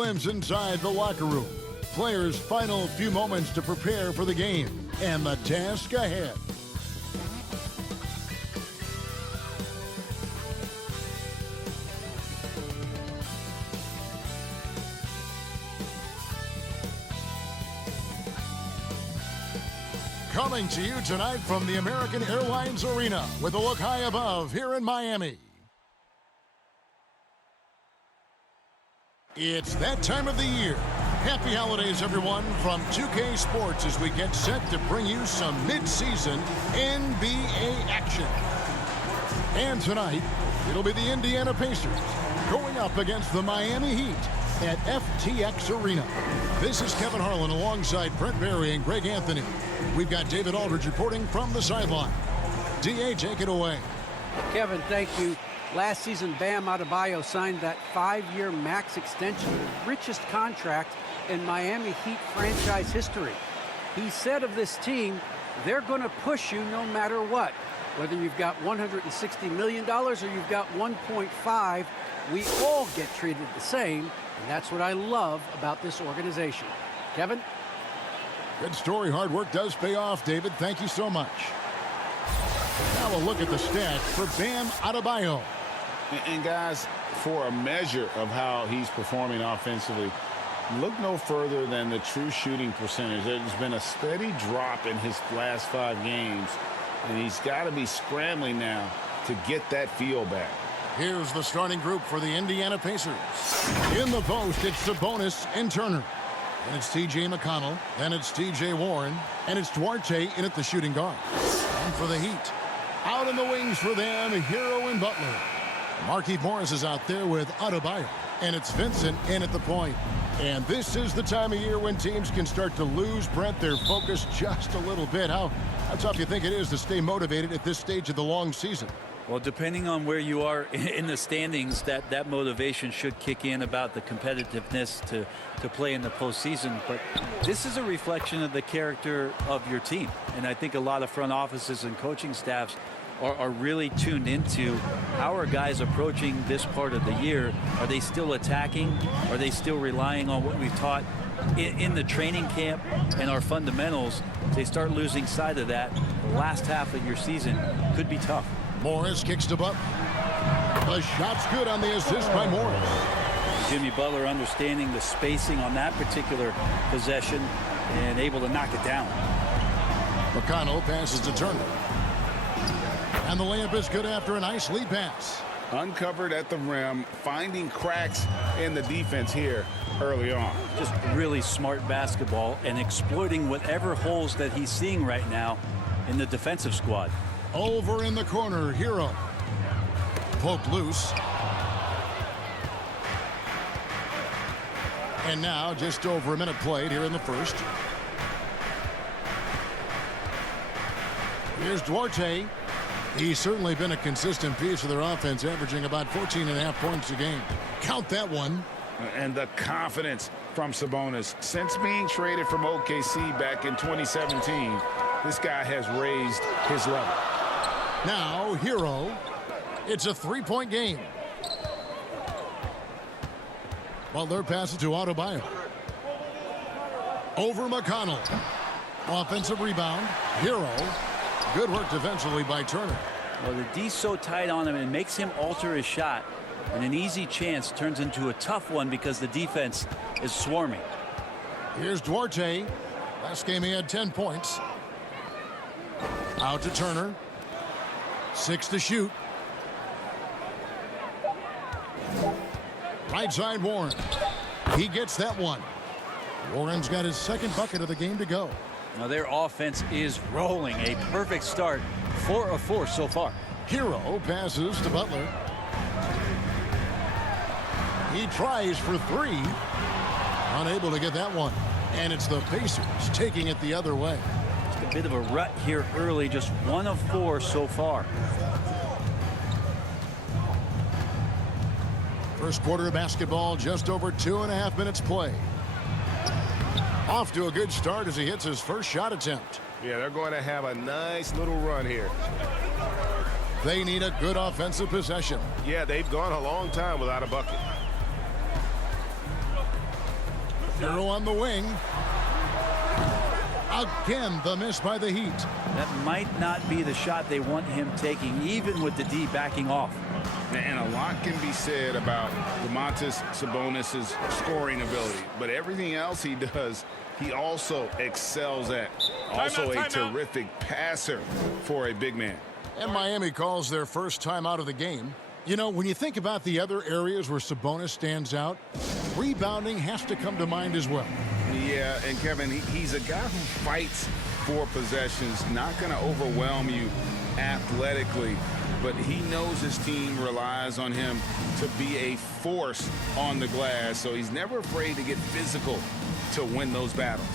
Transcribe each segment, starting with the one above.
glimpse inside the locker room. Players' final few moments to prepare for the game and the task ahead. Coming to you tonight from the American Airlines Arena with a look high above here in Miami. It's that time of the year. Happy holidays, everyone, from 2K Sports as we get set to bring you some mid-season NBA action. And tonight, it'll be the Indiana Pacers going up against the Miami Heat at FTX Arena. This is Kevin Harlan alongside Brent Barry and Greg Anthony. We've got David Aldridge reporting from the sideline. DA, take it away. Kevin, thank you. Last season, Bam Adebayo signed that 5-year max extension, the richest contract in Miami Heat franchise history. He said of this team, they're going to push you no matter what. Whether you've got $160 million or you've got 1.5, we all get treated the same, and that's what I love about this organization. Kevin? Good story. Hard work does pay off, David. Thank you so much. Now a look at the stats for Bam Adebayo. And guys, for a measure of how he's performing offensively, look no further than the true shooting percentage. There's been a steady drop in his last 5 games, and he's got to be scrambling now to get that feel back. Here's the starting group for the Indiana Pacers. In the post, it's Sabonis and Turner. Then it's T.J. McConnell. Then it's T.J. Warren. And it's Duarte in at the shooting guard. And for the Heat, out in the wings for them, Hero and Butler. Markieff Morris is out there with Adebayo. And it's Vincent in at the point. And this is the time of year when teams can start to lose, Brent, their focus just a little bit. How tough do you think it is to stay motivated at this stage of the long season? Well, depending on where you are in the standings, that motivation should kick in about the competitiveness to play in the postseason. But this is a reflection of the character of your team. And I think a lot of front offices and coaching staffs are really tuned into how are guys approaching this part of the year. Are they still attacking? Are they still relying on what we've taught in the training camp and our fundamentals? If they start losing sight of that, the last half of your season could be tough. Morris kicks to Butler. The shot's good on the assist by Morris. Jimmy Butler understanding the spacing on that particular possession and able to knock it down. McConnell passes to Turner. And the layup is good after a nice lead pass. Uncovered at the rim, finding cracks in the defense here early on. Just really smart basketball and exploiting whatever holes that he's seeing right now in the defensive squad. Over in the corner, Hero. Poked loose. And now just over a minute played here in the first. Here's Duarte. He's certainly been a consistent piece of their offense, averaging about 14.5 points a game. Count that one. And the confidence from Sabonis. Since being traded from OKC back in 2017, this guy has raised his level. Now, Hero. It's a 3-point game. Butler passes to Adebayo. Over McConnell. Offensive rebound. Hero. Good work defensively by Turner. Well, the D's so tight on him, it makes him alter his shot. And an easy chance turns into a tough one because the defense is swarming. Here's Duarte. Last game he had 10 points. Out to Turner. 6 to shoot. Right side Warren. He gets that one. Warren's got his second bucket of the game to go. Now their offense is rolling. A perfect start. 4 of 4 so far. Hero passes to Butler. He tries for 3. Unable to get that one. And it's the Pacers taking it the other way. Just a bit of a rut here early. Just 1 of 4 so far. First quarter of basketball, just over 2.5 minutes play. Off to a good start as he hits his first shot attempt. Yeah, they're going to have a nice little run here. They need a good offensive possession. Yeah, they've gone a long time without a bucket. Hero on the wing. Again, the miss by the Heat. That might not be the shot they want him taking, even with the D backing off. And a lot can be said about Domantas Sabonis' scoring ability, but everything else he does, he also excels at. Also a terrific passer for a big man. And Miami calls their first time out of the game. You know, when you think about the other areas where Sabonis stands out, rebounding has to come to mind as well. Yeah, and Kevin, he's a guy who fights for possessions, not going to overwhelm you athletically, but he knows his team relies on him to be a force on the glass, so he's never afraid to get physical to win those battles.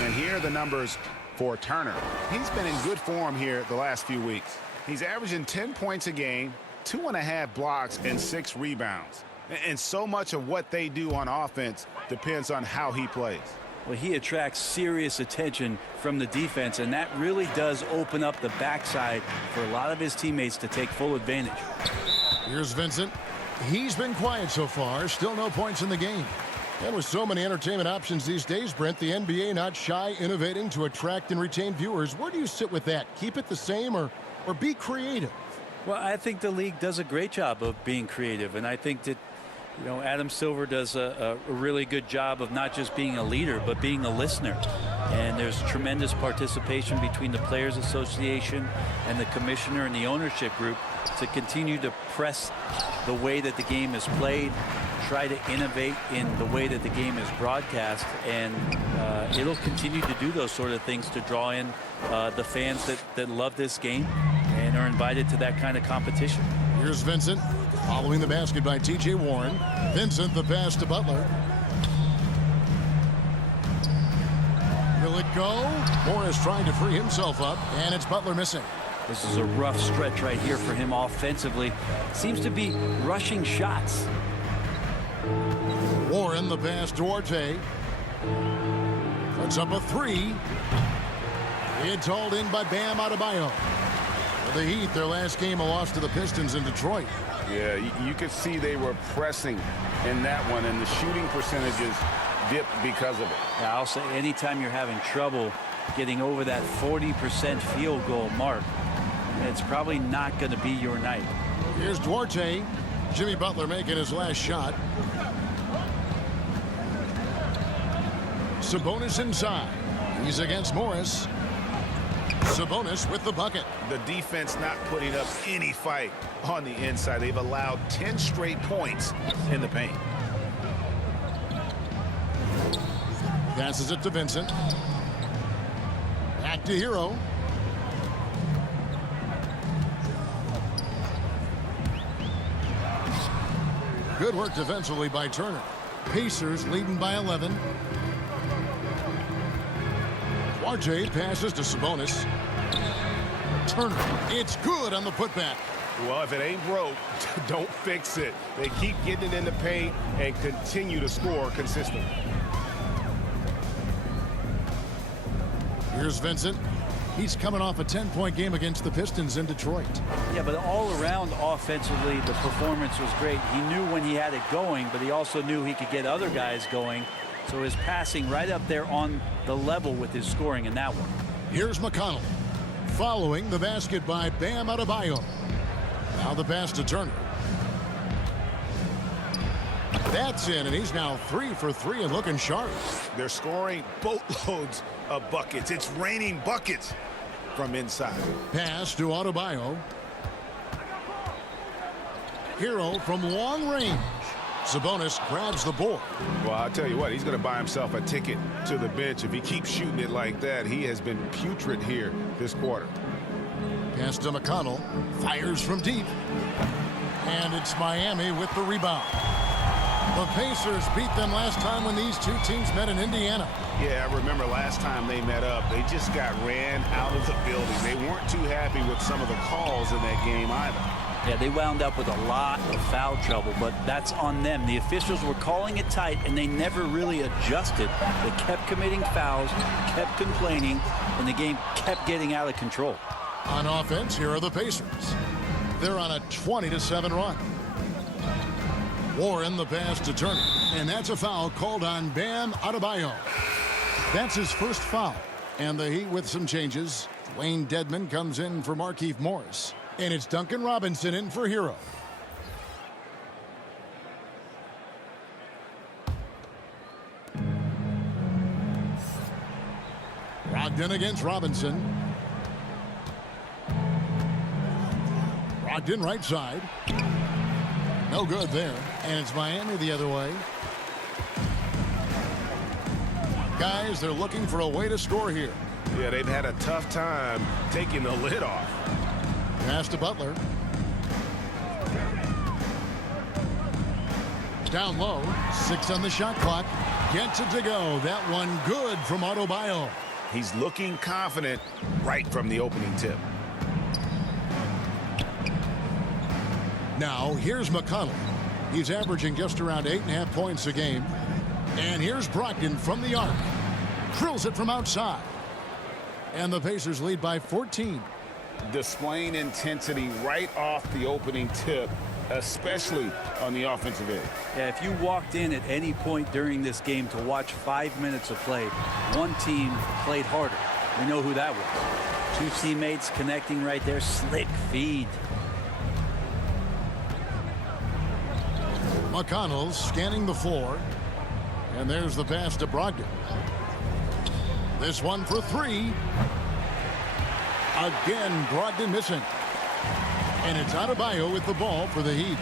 And here are the numbers for Turner. He's been in good form here the last few weeks. He's averaging 10 points a game, 2.5 blocks, and 6 rebounds. And so much of what they do on offense depends on how he plays. Well, he attracts serious attention from the defense, and that really does open up the backside for a lot of his teammates to take full advantage. Here's Vincent. He's been quiet so far. Still no points in the game. And with so many entertainment options these days, Brent, the NBA not shy innovating to attract and retain viewers. Where do you sit with that? Keep it the same or be creative? Well, I think the league does a great job of being creative, and I think that, you know, Adam Silver does a really good job of not just being a leader, but being a listener. And there's tremendous participation between the Players Association and the commissioner and the ownership group to continue to press the way that the game is played, try to innovate in the way that the game is broadcast, and it'll continue to do those sort of things to draw in the fans that love this game and are invited to that kind of competition. Here's Vincent following the basket by T.J. Warren. Vincent, the pass to Butler. Will it go? Morris trying to free himself up, and it's Butler missing. This is a rough stretch right here for him offensively. Seems to be rushing shots. Warren, the pass to Duarte. Puts up a three. It's hauled in by Bam Adebayo. For the Heat, their last game, a loss to the Pistons in Detroit. Yeah, you could see they were pressing in that one, and the shooting percentages dipped because of it. Yeah, I'll say anytime you're having trouble getting over that 40% field goal mark, it's probably not going to be your night. Here's Duarte. Jimmy Butler making his last shot. Sabonis inside. He's against Morris. Sabonis with the bucket. The defense not putting up any fight on the inside. They've allowed 10 straight points in the paint. Passes it to Vincent. Back to Hero. Good work defensively by Turner. Pacers leading by 11. Duarte passes to Sabonis. Turner, it's good on the putback. Well, if it ain't broke, don't fix it. They keep getting it in the paint and continue to score consistently. Here's Vincent. He's coming off a 10-point game against the Pistons in Detroit. Yeah, but all around offensively, the performance was great. He knew when he had it going, but he also knew he could get other guys going. So his passing right up there on the level with his scoring in that one. Here's McConnell. Following the basket by Bam Adebayo. Now the pass to Turner. That's in, and he's now 3 for 3 and looking sharp. They're scoring boatloads of buckets. It's raining buckets from inside. Pass to Adebayo. Hero from long range. Sabonis grabs the board. Well, I'll tell you what, he's going to buy himself a ticket to the bench. If he keeps shooting it like that, he has been putrid here this quarter. Pass to McConnell. Fires from deep. And it's Miami with the rebound. The Pacers beat them last time when these two teams met in Indiana. Yeah, I remember last time they met up, they just got ran out of the building. They weren't too happy with some of the calls in that game either. Yeah, they wound up with a lot of foul trouble, but that's on them. The officials were calling it tight, and they never really adjusted. They kept committing fouls, kept complaining, and the game kept getting out of control. On offense, here are the Pacers. They're on a 20-7 run. Warren the pass to Turner, and that's a foul called on Bam Adebayo. That's his first foul, and the Heat with some changes. Wayne Dedmon comes in for Markieff Morris, and it's Duncan Robinson in for Hero. Brogdon against Robinson. Brogdon right side. No good there. And it's Miami the other way. Guys, they're looking for a way to score here. Yeah, they've had a tough time taking the lid off. Pass to Butler. Down low. 6 on the shot clock. Gets it to go. That one good from Adebayo. He's looking confident right from the opening tip. Now, here's McConnell. He's averaging just around 8.5 points a game. And here's Brogdon from the arc. Drills it from outside. And the Pacers lead by 14. Displaying intensity right off the opening tip, especially on the offensive end. Yeah, if you walked in at any point during this game to watch 5 minutes of play, one team played harder. We know who that was. Two teammates connecting right there. Slick feed. McConnell scanning the floor. And there's the pass to Brogdon. This one for 3. Again, Brogdon missing. And it's Adebayo with the ball for the Heat.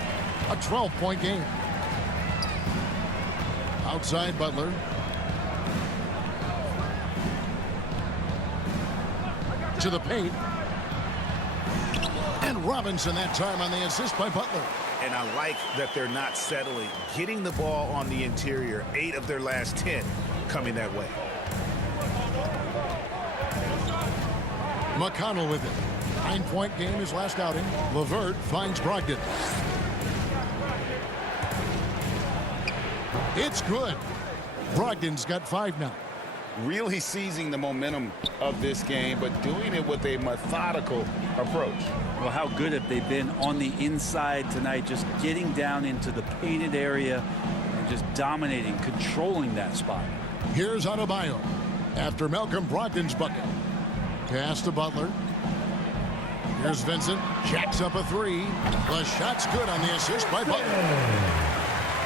A 12-point game. Outside Butler. To the paint. And Robinson that time on the assist by Butler. And I like that they're not settling. Getting the ball on the interior, 8 of their last 10 coming that way. McConnell with it. 9-point game his last outing. LeVert finds Brogdon. It's good. Brogdon's got 5 now. Really seizing the momentum of this game, but doing it with a methodical approach. Well, how good have they been on the inside tonight, just getting down into the painted area and just dominating, controlling that spot. Here's Adebayo after Malcolm Brogdon's bucket. Pass to Butler. Here's Vincent. Jacks up a 3. The shot's good on the assist by Butler.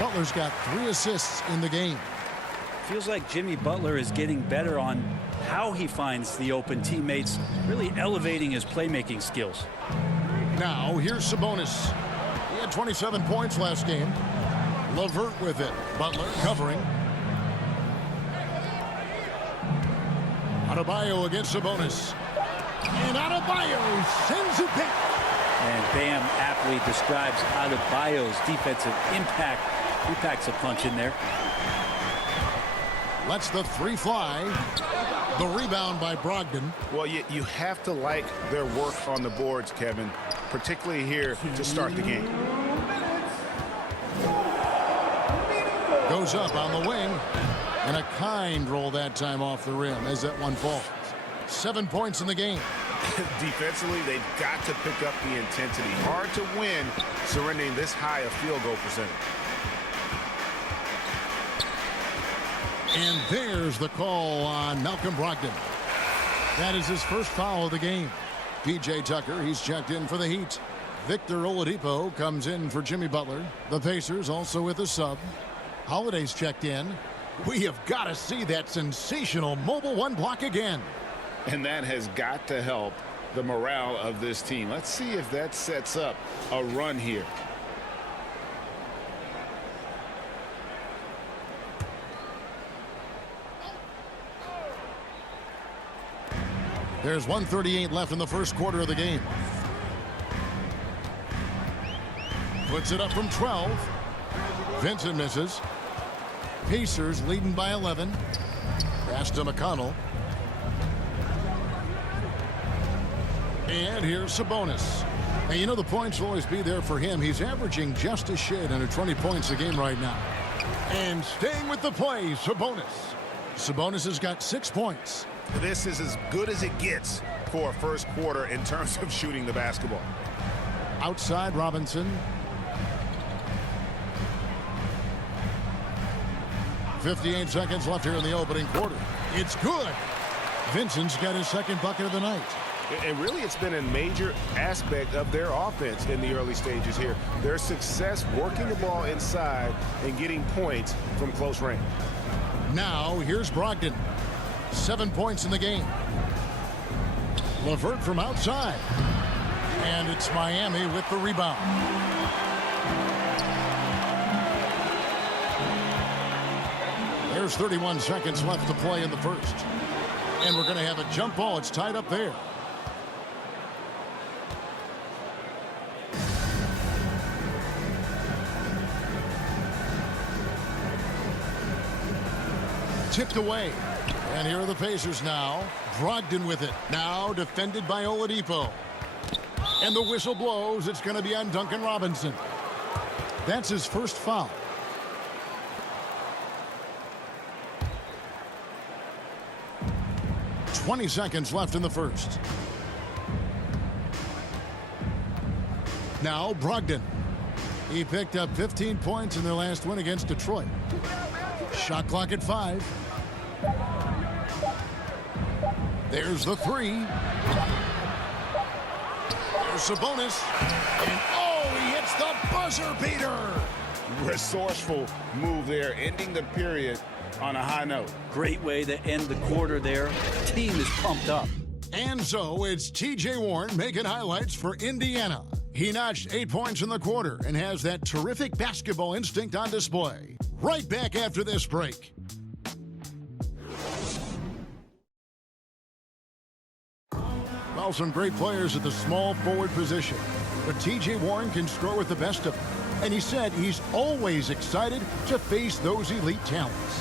Butler's got 3 assists in the game. Feels like Jimmy Butler is getting better on how he finds the open teammates, really elevating his playmaking skills. Now, here's Sabonis. He had 27 points last game. LeVert with it. Butler covering. Adebayo against Sabonis. And Adebayo sends it back. And Bam aptly describes Adebayo's defensive impact. He packs a punch in there. Lets the 3 fly. The rebound by Brogdon. Well, you have to like their work on the boards, Kevin, particularly here to start the game. Goes up on the wing. And a kind roll that time off the rim as that one falls. 7 points in the game. Defensively, they've got to pick up the intensity. Hard to win surrendering this high a field goal percentage. And there's the call on Malcolm Brogdon. That is his first foul of the game. P.J. Tucker, he's checked in for the Heat. Victor Oladipo comes in for Jimmy Butler. The Pacers also with a sub. Holiday's checked in. We have got to see that sensational mobile 1 block again. And that has got to help the morale of this team. Let's see if that sets up a run here. There's 1:38 left in the first quarter of the game. Puts it up from 12. Vincent misses. Pacers leading by 11. Pass to McConnell. And here's Sabonis. And you know the points will always be there for him. He's averaging just a shade under 20 points a game right now. And staying with the play, Sabonis. Sabonis has got 6 points. This is as good as it gets for a first quarter in terms of shooting the basketball. Outside Robinson. 58 seconds left here in the opening quarter. It's good. Vincent's got his second bucket of the night. And really, it's been a major aspect of their offense in the early stages here. Their success working the ball inside and getting points from close range. Now, here's Brogdon. 7 points in the game. LeVert from outside. And it's Miami with the rebound. There's 31 seconds left to play in the first. And we're going to have a jump ball. It's tied up there. Tipped away. And here are the Pacers now. Brogdon with it. Now defended by Oladipo. And the whistle blows. It's going to be on Duncan Robinson. That's his first foul. "20 seconds left in the first. Now Brogdon. He picked up 15 points in their last win against Detroit. Shot clock at 5. There's the 3. There's Sabonis. And oh, he hits the buzzer beater. Resourceful move there, ending the period on a high note. Great way to end the quarter there. The team is pumped up. And so it's T.J. Warren making highlights for Indiana. He notched 8 points in the quarter and has that terrific basketball instinct on display. Right back after this break. Well, some great players at the small forward position. But T.J. Warren can score with the best of them. And he said he's always excited to face those elite talents.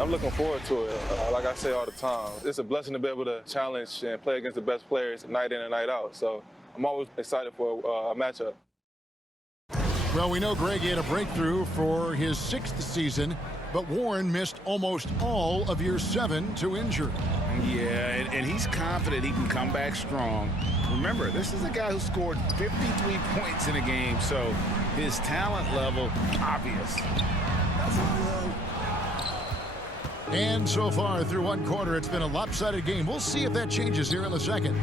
I'm looking forward to it. Like I say all the time, it's a blessing to be able to challenge and play against the best players night in and night out. So I'm always excited for a matchup. Well, we know Greg had a breakthrough for his 6th season, but Warren missed almost all of year 7 to injury. Yeah, and he's confident he can come back strong. Remember, this is a guy who scored 53 points in a game, so his talent level obvious. And so far through one quarter, it's been a lopsided game. We'll see if that changes here in the second.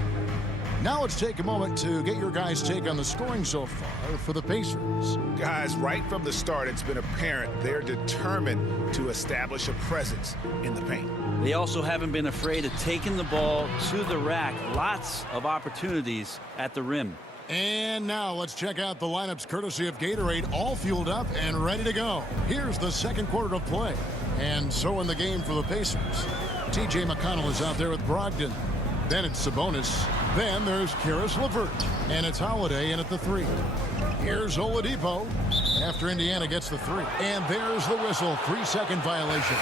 Now let's take a moment to get your guys' take on the scoring so far for the Pacers. Guys, right from the start, it's been apparent they're determined to establish a presence in the paint. They also haven't been afraid of taking the ball to the rack. Lots of opportunities at the rim. And now let's check out the lineups courtesy of Gatorade, all fueled up and ready to go. Here's the second quarter of play. And so in the game for the Pacers. T.J. McConnell is out there with Brogdon. Then it's Sabonis. Then there's Karis LeVert. And it's Holiday in at the 3. Here's Oladipo after Indiana gets the 3. And there's the whistle. 3-second violation.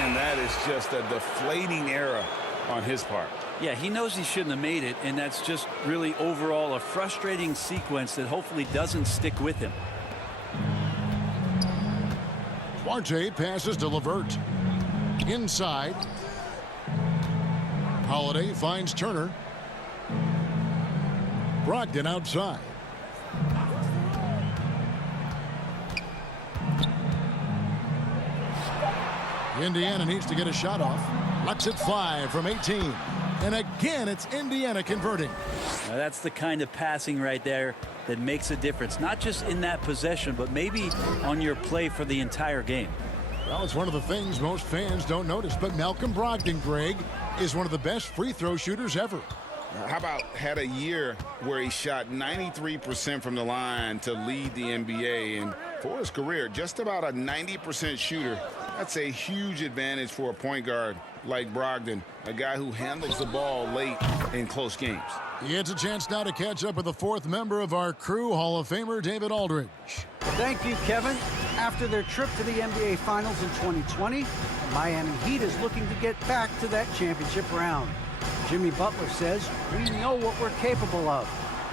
And that is just a deflating error on his part. Yeah, he knows he shouldn't have made it, and that's just really overall a frustrating sequence that hopefully doesn't stick with him. Duarte passes to LeVert. Inside. Holiday finds Turner. Brogdon outside. Indiana needs to get a shot off. Lets it fly from 18. And again, it's Indiana converting. Now that's the kind of passing right there that makes a difference, not just in that possession, but maybe on your play for the entire game. Well, it's one of the things most fans don't notice, but Malcolm Brogdon, Greg, is one of the best free throw shooters ever. How about had a year where he shot 93% from the line to lead the NBA, and for his career, just about a 90% shooter That's a huge advantage for a point guard like Brogdon, a guy who handles the ball late in close games. He gets a chance now to catch up with the fourth member of our crew, Hall of Famer David Aldridge. Thank you, Kevin. After their trip to the NBA Finals in 2020, Miami Heat is looking to get back to that championship round. Jimmy Butler says, we know what we're capable of.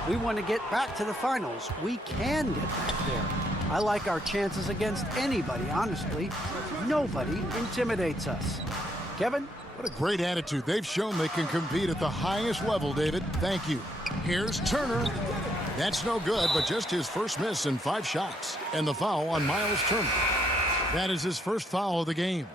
We want to get back to the finals. We can get back there. I like our chances against anybody, honestly. Nobody intimidates us. Kevin? What a great attitude. They've shown they can compete at the highest level, David. Thank you. Here's Turner. That's no good, but just his first miss in 5 shots. And the foul on Miles Turner. That is his first foul of the game.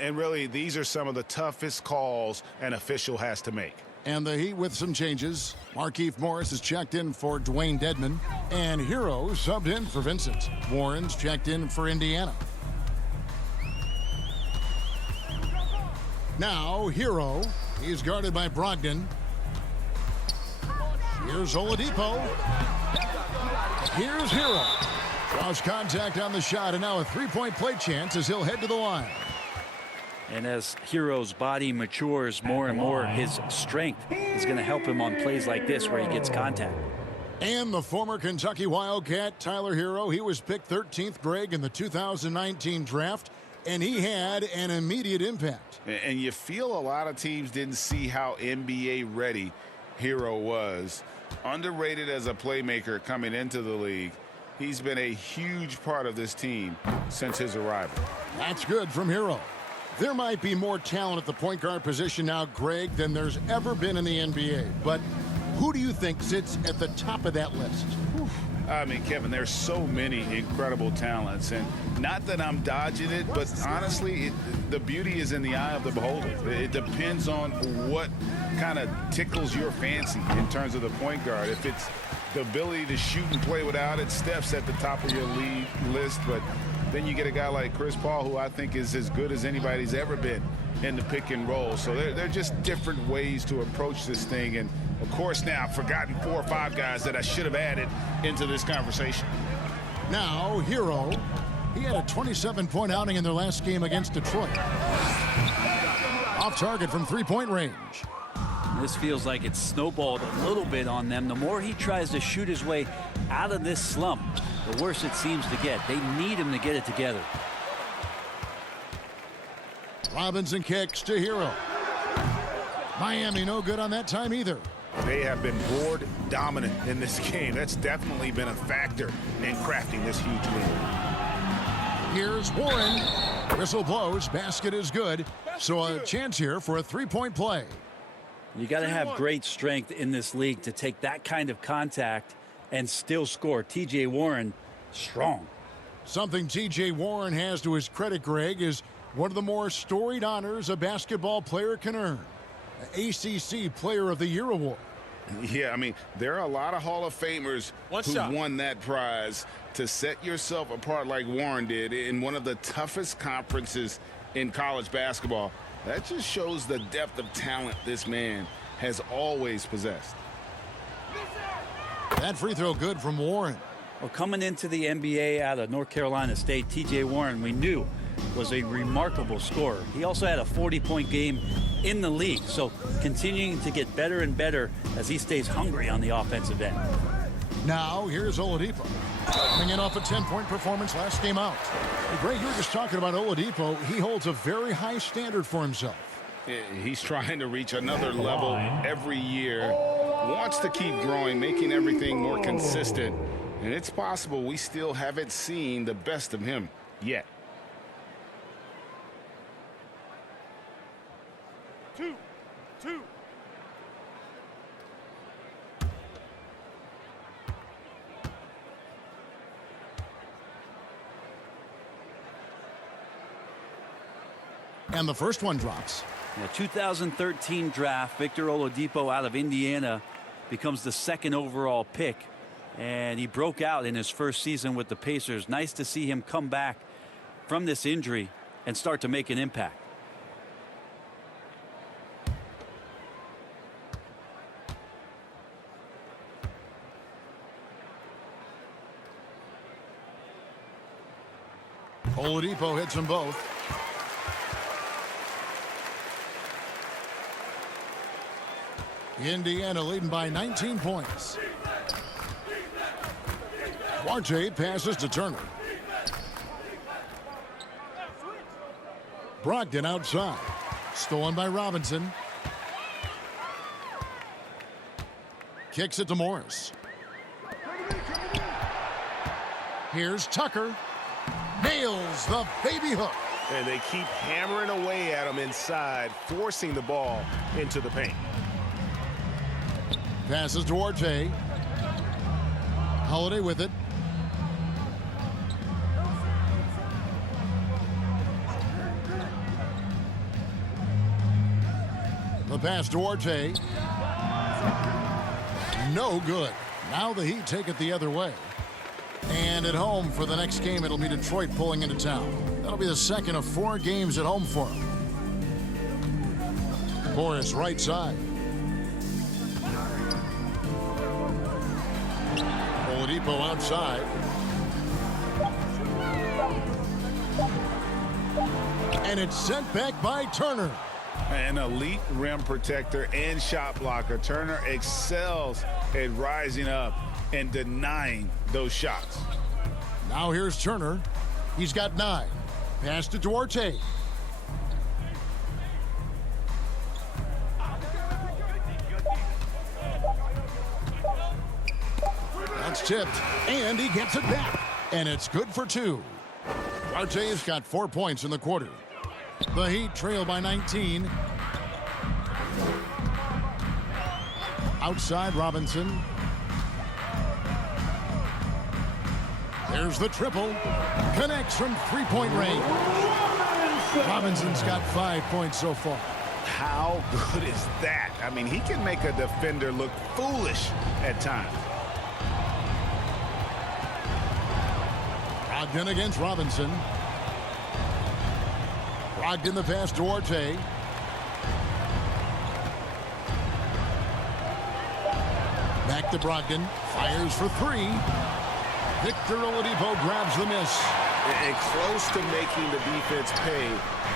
And really, these are some of the toughest calls an official has to make. And the Heat with some changes. Markieff Morris is checked in for Dwayne Dedmon. And Hero subbed in for Vincent. Warren's checked in for Indiana. Now, Hero. He's guarded by Brogdon. Here's Oladipo. Here's Hero. Draws contact on the shot, and now a three-point play chance as he'll head to the line. And as Hero's body matures more and more, his strength is going to help him on plays like this where he gets contact. And the former Kentucky Wildcat, Tyler Hero, he was picked 13th, Greg, in the 2019 draft, and he had an immediate impact. And you feel a lot of teams didn't see how NBA ready Hero was. Underrated as a playmaker coming into the league. He's been a huge part of this team since his arrival. That's good from Hero. There might be more talent at the point guard position now, Greg, than there's ever been in the NBA. But who do you think sits at the top of that list? I mean, Kevin, there's so many incredible talents. And not that I'm dodging it, but honestly, the beauty is in the eye of the beholder. It depends on what kind of tickles your fancy in terms of the point guard. If it's the ability to shoot and play without it, Steph's at the top of your league list. But then you get a guy like Chris Paul, who I think is as good as anybody's ever been in the pick and roll. So they're just different ways to approach this thing. And, of course, now I've forgotten 4 or 5 guys that I should have added into this conversation. Now, Hero. He had a 27-point outing in their last game against Detroit. Off target from three-point range. This feels like it's snowballed a little bit on them. The more he tries to shoot his way out of this slump, the worse it seems to get. They need him to get it together. Robinson kicks to Hero. Miami no good on that time either. They have been board dominant in this game. That's definitely been a factor in crafting this huge lead. Here's Warren. Whistle blows. Basket is good. So a chance here for a three-point play. You got to have great strength in this league to take that kind of contact and still score. TJ Warren, strong. Something TJ Warren has to his credit, Greg, is one of the more storied honors a basketball player can earn. ACC Player of the Year award. Yeah, I mean, there are a lot of Hall of Famers who won that prize. To set yourself apart like Warren did in one of the toughest conferences in college basketball, that just shows the depth of talent this man has always possessed. That free throw good from Warren. Well, coming into the NBA out of North Carolina State, TJ Warren, we knew, was a remarkable scorer. He also had a 40-point game in the league, so continuing to get better and better as he stays hungry on the offensive end. Now, here's Oladipo. Coming in off a 10-point performance last game out. And Greg, you were just talking about Oladipo. He holds a very high standard for himself. He's trying to reach another level every year. Wants to keep growing, making everything more consistent. And it's possible we still haven't seen the best of him yet. 2. And the first one drops. The 2013 draft, Victor Oladipo out of Indiana becomes the 2nd overall pick. And he broke out in his first season with the Pacers. Nice to see him come back from this injury and start to make an impact. Oladipo hits them both. Indiana leading by 19 points. Duarte passes to Turner. Brogdon outside. Stolen by Robinson. Kicks it to Morris. Here's Tucker. Nails the baby hook. And they keep hammering away at him inside, forcing the ball into the paint. Passes to Duarte. Holiday with it. The pass to Duarte. No good. Now the Heat take it the other way. And at home for the next game, it'll be Detroit pulling into town. That'll be the second of 4 games at home for him. Morris right side. Oladipo outside. And it's sent back by Turner. An elite rim protector and shot blocker. Turner excels at rising up and denying those shots. Now here's Turner. He's got 9. Pass to Duarte. That's tipped, and he gets it back. And it's good for 2. Duarte's got 4 points in the quarter. The Heat trail by 19. Outside Robinson. There's the triple. Connects from 3-point range. Robinson's got 5 points so far. How good is that? I mean, he can make a defender look foolish at times. Brogdon against Robinson. Brogdon the pass to Duarte. Back to Brogdon. Fires for 3. Victor Oladipo grabs the miss. And close to making the defense pay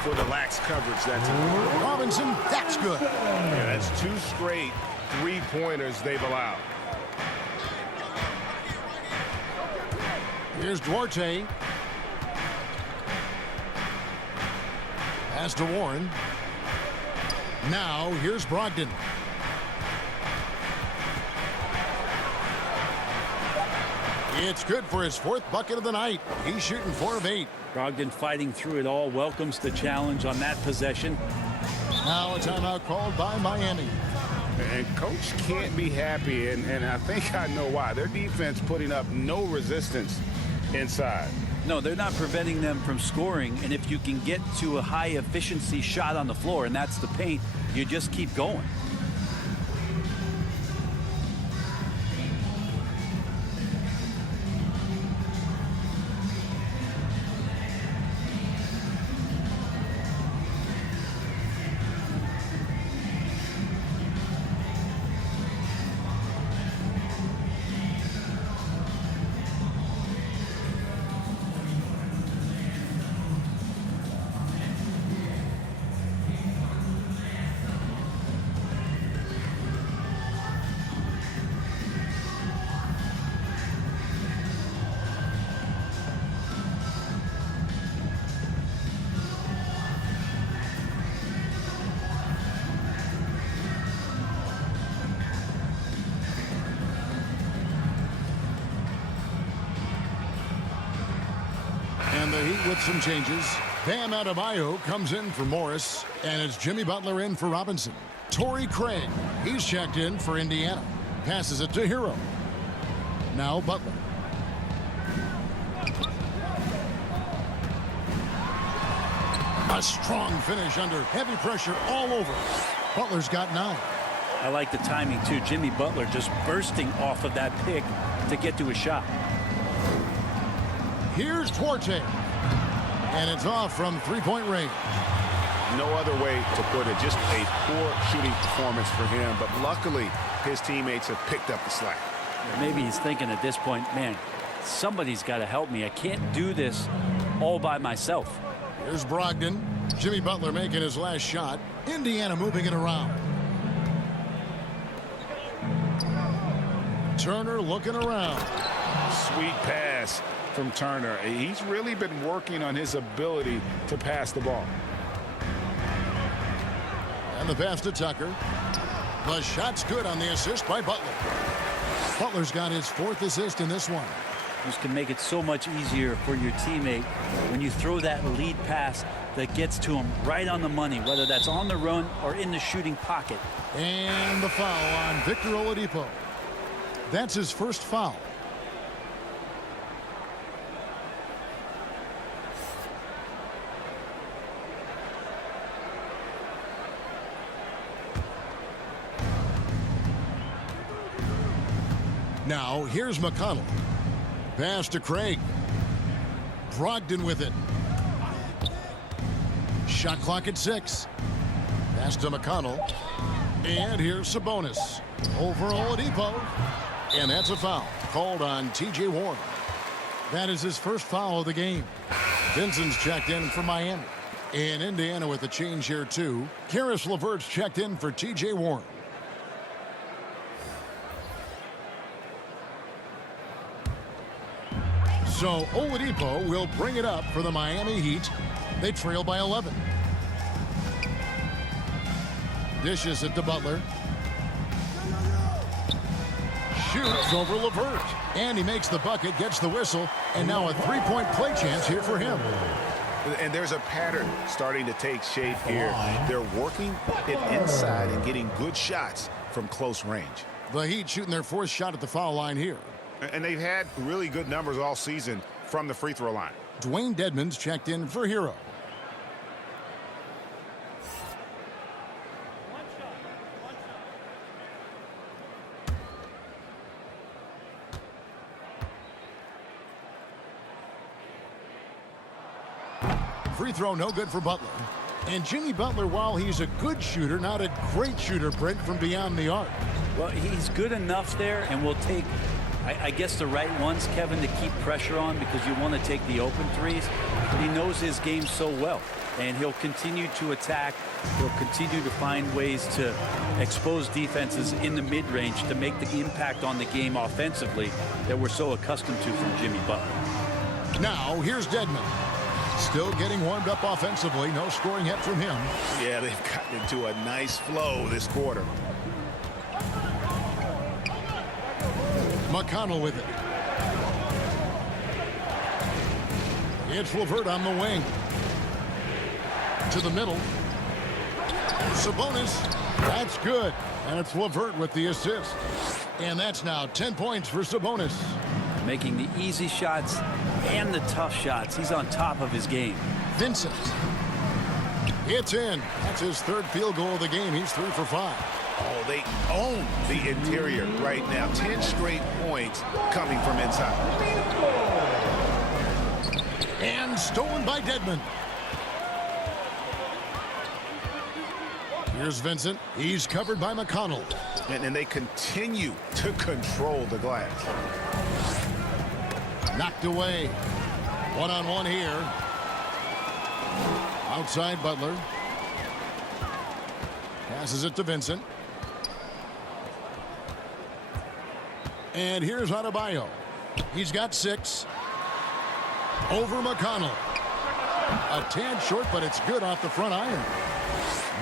for the lax coverage that time. Robinson, that's good. Yeah, that's 2 straight 3-pointers they've allowed. Here's Duarte. Pass to Warren. Now here's Brogdon. It's good for his 4th bucket of the night. He's shooting 4 of 8. Brogdon fighting through it all, welcomes the challenge on that possession. Now a timeout called by Miami. And coach can't be happy, and I think I know why. Their defense putting up no resistance inside. No, they're not preventing them from scoring, and if you can get to a high efficiency shot on the floor, and that's the paint, you just keep going. And the Heat with some changes. Bam Adebayo comes in for Morris, and it's Jimmy Butler in for Robinson. Torrey Craig, he's checked in for Indiana. Passes it to Hero. Now Butler. A strong finish under heavy pressure all over. Butler's got 9. I like the timing, too. Jimmy Butler just bursting off of that pick to get to a shot. Here's Duarte. And it's off from 3-point range. No other way to put it. Just a poor shooting performance for him. But luckily, his teammates have picked up the slack. Maybe he's thinking at this point, man, somebody's got to help me. I can't do this all by myself. Here's Brogdon. Jimmy Butler making his last shot. Indiana moving it around. Turner looking around. Sweet pass from Turner. He's really been working on his ability to pass the ball. And the pass to Tucker. The shot's good on the assist by Butler. Butler's got his 4th assist in this one. This can make it so much easier for your teammate when you throw that lead pass that gets to him right on the money, whether that's on the run or in the shooting pocket. And the foul on Victor Oladipo. That's his first foul. Now, here's McConnell. Pass to Craig. Brogdon with it. Shot clock at 6. Pass to McConnell. And here's Sabonis. Over Oladipo. And that's a foul called on T.J. Warren. That is his first foul of the game. Vincent's checked in for Miami. In Indiana with a change here, too. Karis LeVert's checked in for T.J. Warren. So Oladipo will bring it up for the Miami Heat. They trail by 11. Dishes it to Butler. Shoots over LeVert. And he makes the bucket, gets the whistle, and now a 3-point play chance here for him. And there's a pattern starting to take shape here. They're working it inside and getting good shots from close range. The Heat shooting their 4th shot at the foul line here. And they've had really good numbers all season from the free throw line. Dwayne Dedmon's checked in for Hero. Free throw no good for Butler. And Jimmy Butler, while he's a good shooter, not a great shooter, Brent, from beyond the arc. Well, he's good enough there, and will take, I guess, the right ones, Kevin, to keep pressure on, because you want to take the open threes. But he knows his game so well, and he'll continue to attack. He'll continue to find ways to expose defenses in the mid-range to make the impact on the game offensively that we're so accustomed to from Jimmy Butler. Now, here's Dedmon. Still getting warmed up offensively. No scoring yet from him. Yeah, they've gotten into a nice flow this quarter. McConnell with it. It's LeVert on the wing. To the middle. Sabonis. That's good. And it's LeVert with the assist. And that's now 10 points for Sabonis. Making the easy shots and the tough shots. He's on top of his game. Vincent. It's in. That's his 3rd field goal of the game. He's 3 for 5. Oh, they own the interior right now. 10 straight points coming from inside. And stolen by Dedmon. Here's Vincent. He's covered by McConnell. And they continue to control the glass. Knocked away. One-on-one here. Outside Butler. Passes it to Vincent. And here's Adebayo. He's got 6. Over McConnell. A tad short, but it's good off the front iron.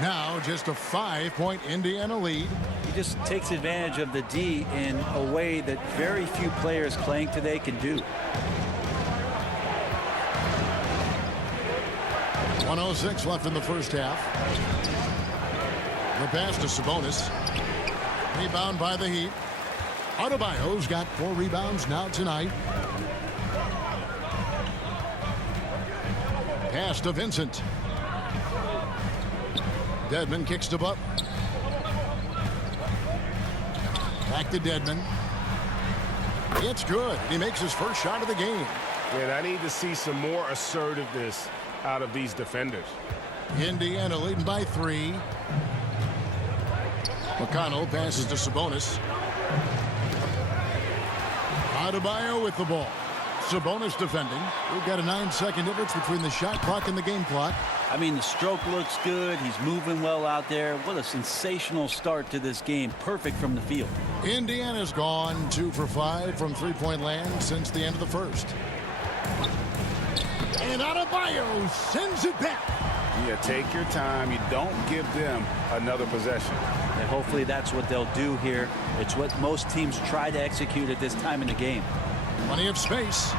Now just a 5-point Indiana lead. He just takes advantage of the D in a way that very few players playing today can do. 1:06 left in the first half. The pass to Sabonis. Rebound by the Heat. Adebayo's got 4 rebounds now tonight. Pass to Vincent. Dedmon kicks to Butler. Back to Dedmon. It's good. He makes his first shot of the game. And I need to see some more assertiveness out of these defenders. Indiana leading by 3. McConnell passes to Sabonis. Adebayo with the ball. Sabonis defending. We've got a 9-second difference between the shot clock and the game clock. I mean, the stroke looks good. He's moving well out there. What a sensational start to this game. Perfect from the field. Indiana's gone 2 for 5 from three-point land since the end of the first. And Adebayo sends it back. Yeah, take your time. You don't give them another possession. And hopefully that's what they'll do here. It's what most teams try to execute at this time in the game. Plenty of space.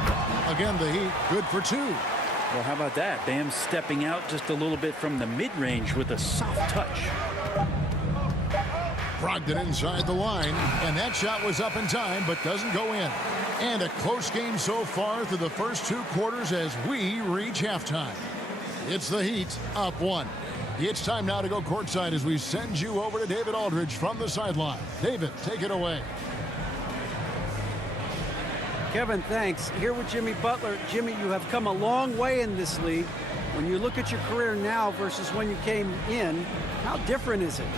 Again, the Heat good for 2. Well, how about that? Bam stepping out just a little bit from the mid-range with a soft touch. Brogdon inside the line, and that shot was up in time but doesn't go in. And a close game so far through the first 2 quarters as we reach halftime. It's the Heat up 1. It's time now to go courtside as we send you over to David Aldridge from the sideline. David, take it away. Kevin, thanks. Here with Jimmy Butler. Jimmy, you have come a long way in this league. When you look at your career now versus when you came in, how different is it?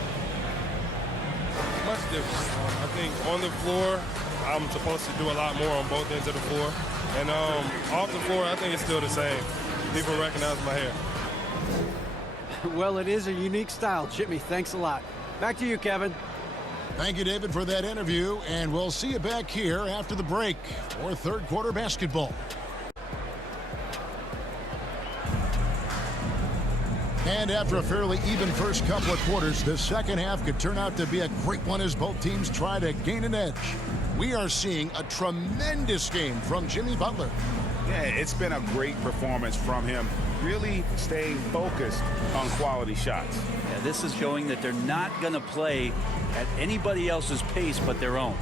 Much different. I think on the floor, I'm supposed to do a lot more on both ends of the floor. And off the floor, I think it's still the same. People recognize my hair. Well, it is a unique style, Jimmy. Thanks a lot. Back to you, Kevin. Thank you, David, for that interview, and we'll see you back here after the break for third quarter basketball. And after a fairly even first couple of quarters, the second half could turn out to be a great one as both teams try to gain an edge. We are seeing a tremendous game from Jimmy Butler. Yeah, it's been a great performance from him, really staying focused on quality shots. Yeah, this is showing that they're not going to play at anybody else's pace but their own.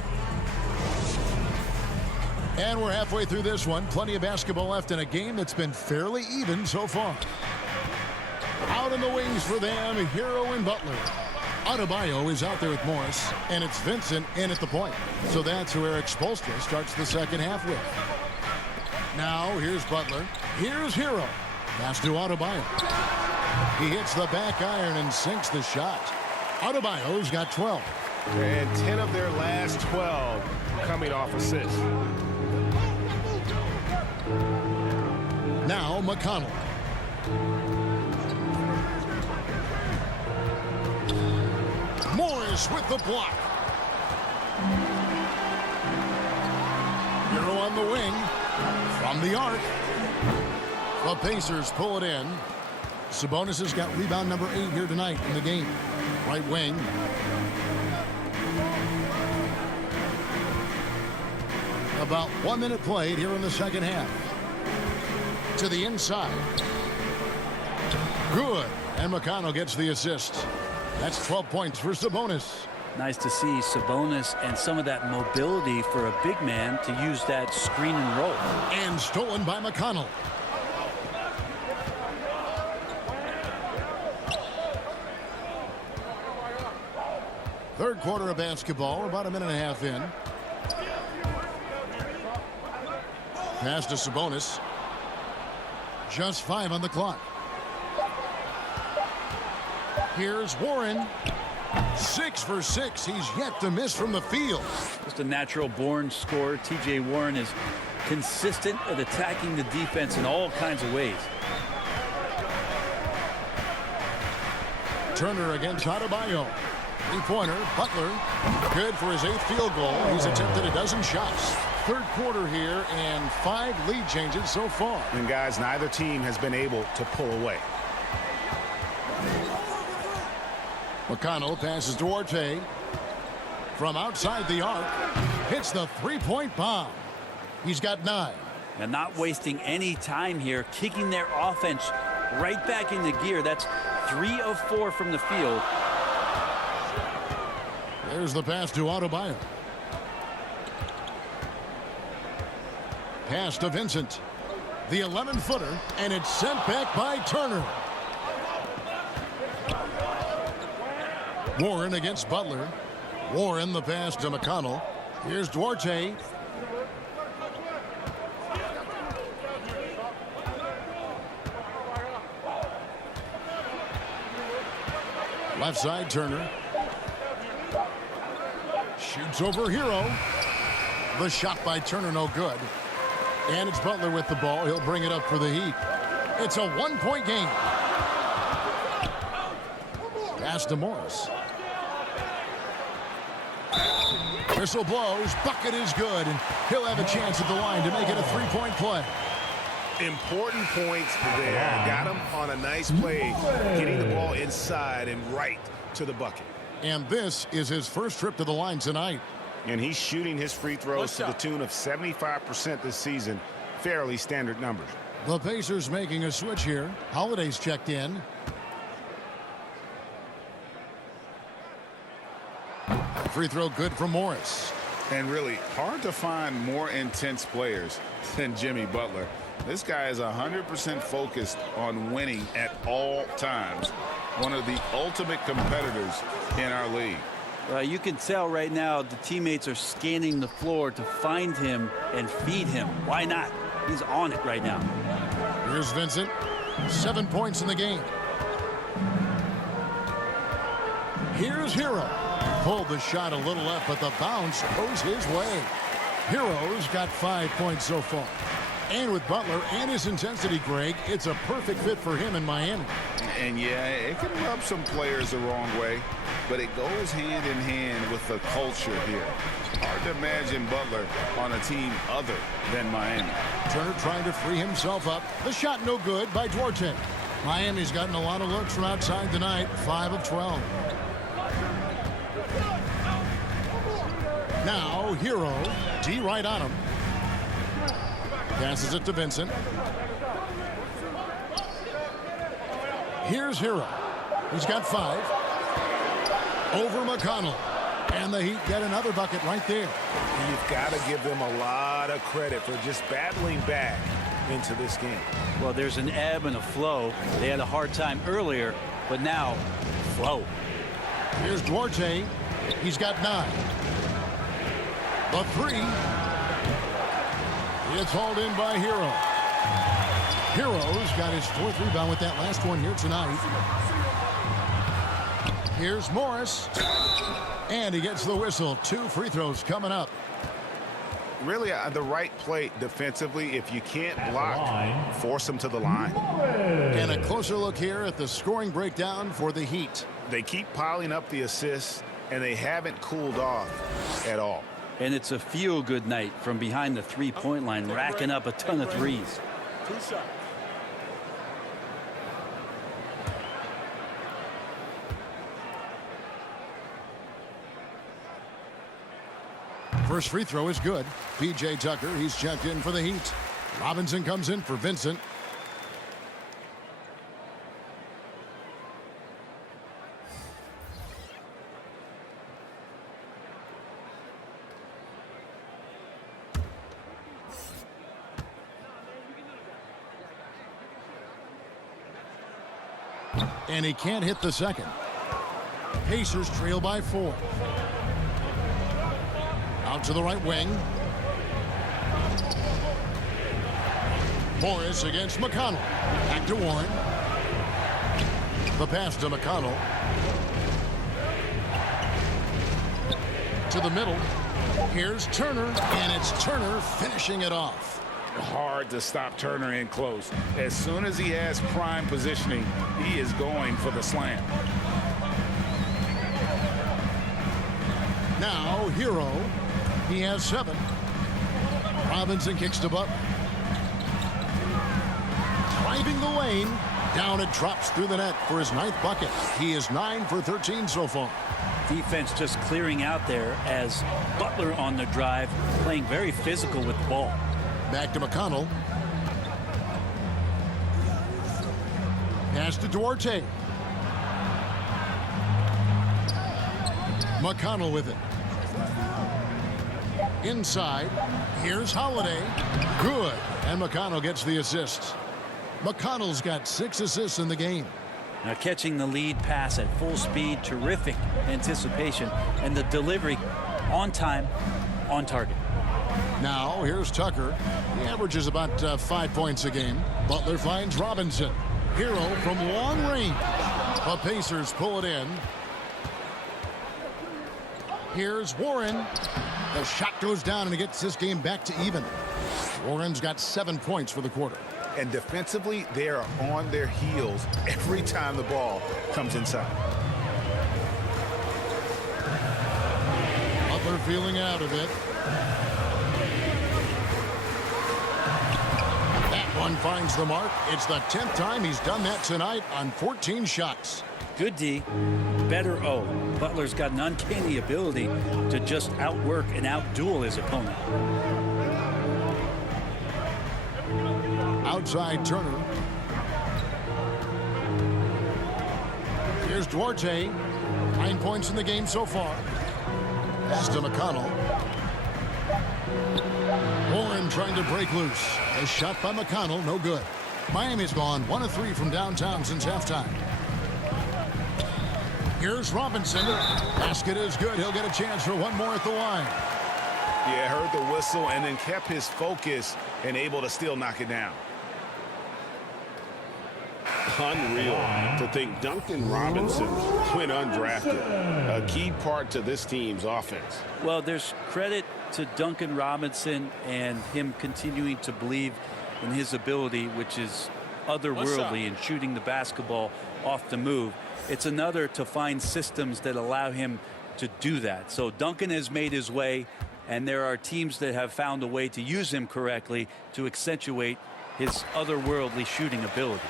And we're halfway through this one. Plenty of basketball left in a game that's been fairly even so far. Out in the wings for them, Hero and Butler. Adebayo is out there with Morris, and it's Vincent in at the point. So that's who Eric Spoelstra starts the second half with. Now, here's Butler. Here's Hero. Pass to Adebayo. He hits the back iron and sinks the shot. Adebayo's got 12. And 10 of their last 12 coming off assists. Now, McConnell. Morris with the block. Hero on the wing. From the arc. The Pacers pull it in. Sabonis has got rebound number 8 here tonight in the game. Right wing. About 1 minute played here in the second half. To the inside. Good. And McConnell gets the assist. That's 12 points for Sabonis. Nice to see Sabonis and some of that mobility for a big man to use that screen and roll. And stolen by McConnell. Third quarter of basketball, about a minute and a half in. Pass to Sabonis. Just 5 on the clock. Here's Warren. 6 for 6. He's yet to miss from the field. Just a natural born scorer. T.J. Warren is consistent at attacking the defense in all kinds of ways. Turner against Adebayo. Three-pointer, Butler, good for his 8th field goal. He's attempted a dozen shots. Third quarter here and 5 lead changes so far. And guys, neither team has been able to pull away. McConnell passes to Duarte. From outside the arc, hits the three-point bomb. He's got 9. And not wasting any time here, kicking their offense right back into gear. That's 3 of 4 from the field. There's the pass to Adebayo. Pass to Vincent. The 11-footer, and it's sent back by Turner. Warren against Butler. Warren the pass to McConnell. Here's Duarte. Left side, Turner. Shoots over Hero. The shot by Turner no good. And it's Butler with the ball. He'll bring it up for the Heat. It's a one-point game. Pass to Morris. Whistle blows. Bucket is good. And he'll have a chance at the line to make it a three-point play. Important points there. Got him on a nice play, getting the ball inside and right to the bucket. And this is his first trip to the line tonight. And he's shooting his free throws to the tune of 75% this season. Fairly standard numbers. The Pacers making a switch here. Holiday's checked in. Free throw good for Morris. And really hard to find more intense players than Jimmy Butler. This guy is 100% focused on winning at all times. One of the ultimate competitors in our league. You can tell right now the teammates are scanning the floor to find him and feed him. Why not? He's on it right now. Here's Vincent. 7 points in the game. Here's Hero. Pulled the shot a little left, but the bounce goes his way. Hero's got 5 points so far. And with Butler and his intensity, Greg, it's a perfect fit for him in Miami. And yeah, it can rub some players the wrong way, but it goes hand in hand with the culture here. Hard to imagine Butler on a team other than Miami. Turner trying to free himself up. The shot no good by Duarte. Miami's gotten a lot of looks from outside tonight, 5 of 12. Now, Hero, D right on him. Passes it to Vincent. Here's Hero. He's got 5. Over McConnell. And the Heat get another bucket right there. You've got to give them a lot of credit for just battling back into this game. Well, there's an ebb and a flow. They had a hard time earlier, but now, flow. Here's Duarte. He's got 9. The 3. It's hauled in by Hero. Hero's got his 4th rebound with that last one here tonight. Here's Morris. And he gets the whistle. 2 free throws coming up. Really the right play defensively. If you can't block, force them to the line. And a closer look here at the scoring breakdown for the Heat. They keep piling up the assists, and they haven't cooled off at all. And it's a feel-good night from behind the three-point line, racking up a ton of threes. 2 shots. First free throw is good. P.J. Tucker, he's checked in for the Heat. Robinson comes in for Vincent. And he can't hit the second. Pacers trail by 4. Out to the right wing. Morris against McConnell. Back to Warren. The pass to McConnell. To the middle. Here's Turner, and it's Turner finishing it off. Hard to stop Turner in close. As soon as he has prime positioning, he is going for the slam. Now, Hero. He has 7. Robinson kicks to Butler. Driving the lane. Down it drops through the net for his 9th bucket. He is 9 for 13 so far. Defense just clearing out there as Butler on the drive, playing very physical with the ball. Back to McConnell. Pass to Duarte. McConnell with it. Inside. Here's Holiday. Good. And McConnell gets the assist. McConnell's got 6 assists in the game. Now catching the lead pass at full speed, terrific anticipation, and the delivery on time, on target. Now, here's Tucker. He averages about 5 points a game. Butler finds Robinson. Hero from long range. The Pacers pull it in. Here's Warren. The shot goes down, and it gets this game back to even. Warren's got 7 points for the quarter. And defensively, they are on their heels every time the ball comes inside. Butler feeling out of it. That one finds the mark. It's the 10th time he's done that tonight on 14 shots. Good D, better O. Butler's got an uncanny ability to just outwork and outduel his opponent. Outside Turner. Here's Duarte. 9 points in the game so far. Pass to McConnell. Warren trying to break loose. A shot by McConnell, no good. Miami's gone 1 of 3 from downtown since halftime. Here's Robinson. Basket is good. He'll get a chance for one more at the line. Yeah, heard the whistle and then kept his focus and able to still knock it down. Unreal to think Duncan Robinson went undrafted. A key part to this team's offense. Well, there's credit to Duncan Robinson and him continuing to believe in his ability, which is otherworldly in shooting the basketball off the move. It's another to find systems that allow him to do that. So Duncan has made his way, and there are teams that have found a way to use him correctly to accentuate his otherworldly shooting ability.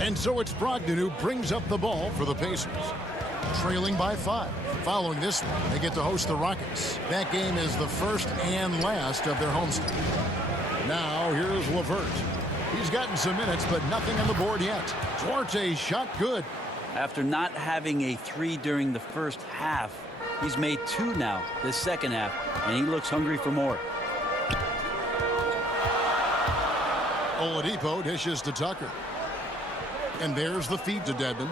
And so it's Brogdon who brings up the ball for the Pacers. Trailing by 5. Following this one, they get to host the Rockets. That game is the first and last of their homestand. Now here's LeVert. He's gotten some minutes, but nothing on the board yet. Duarte shot good. After not having a 3 during the first half, he's made 2 now this second half, and he looks hungry for more. Oladipo dishes to Tucker. And there's the feed to Dedmon.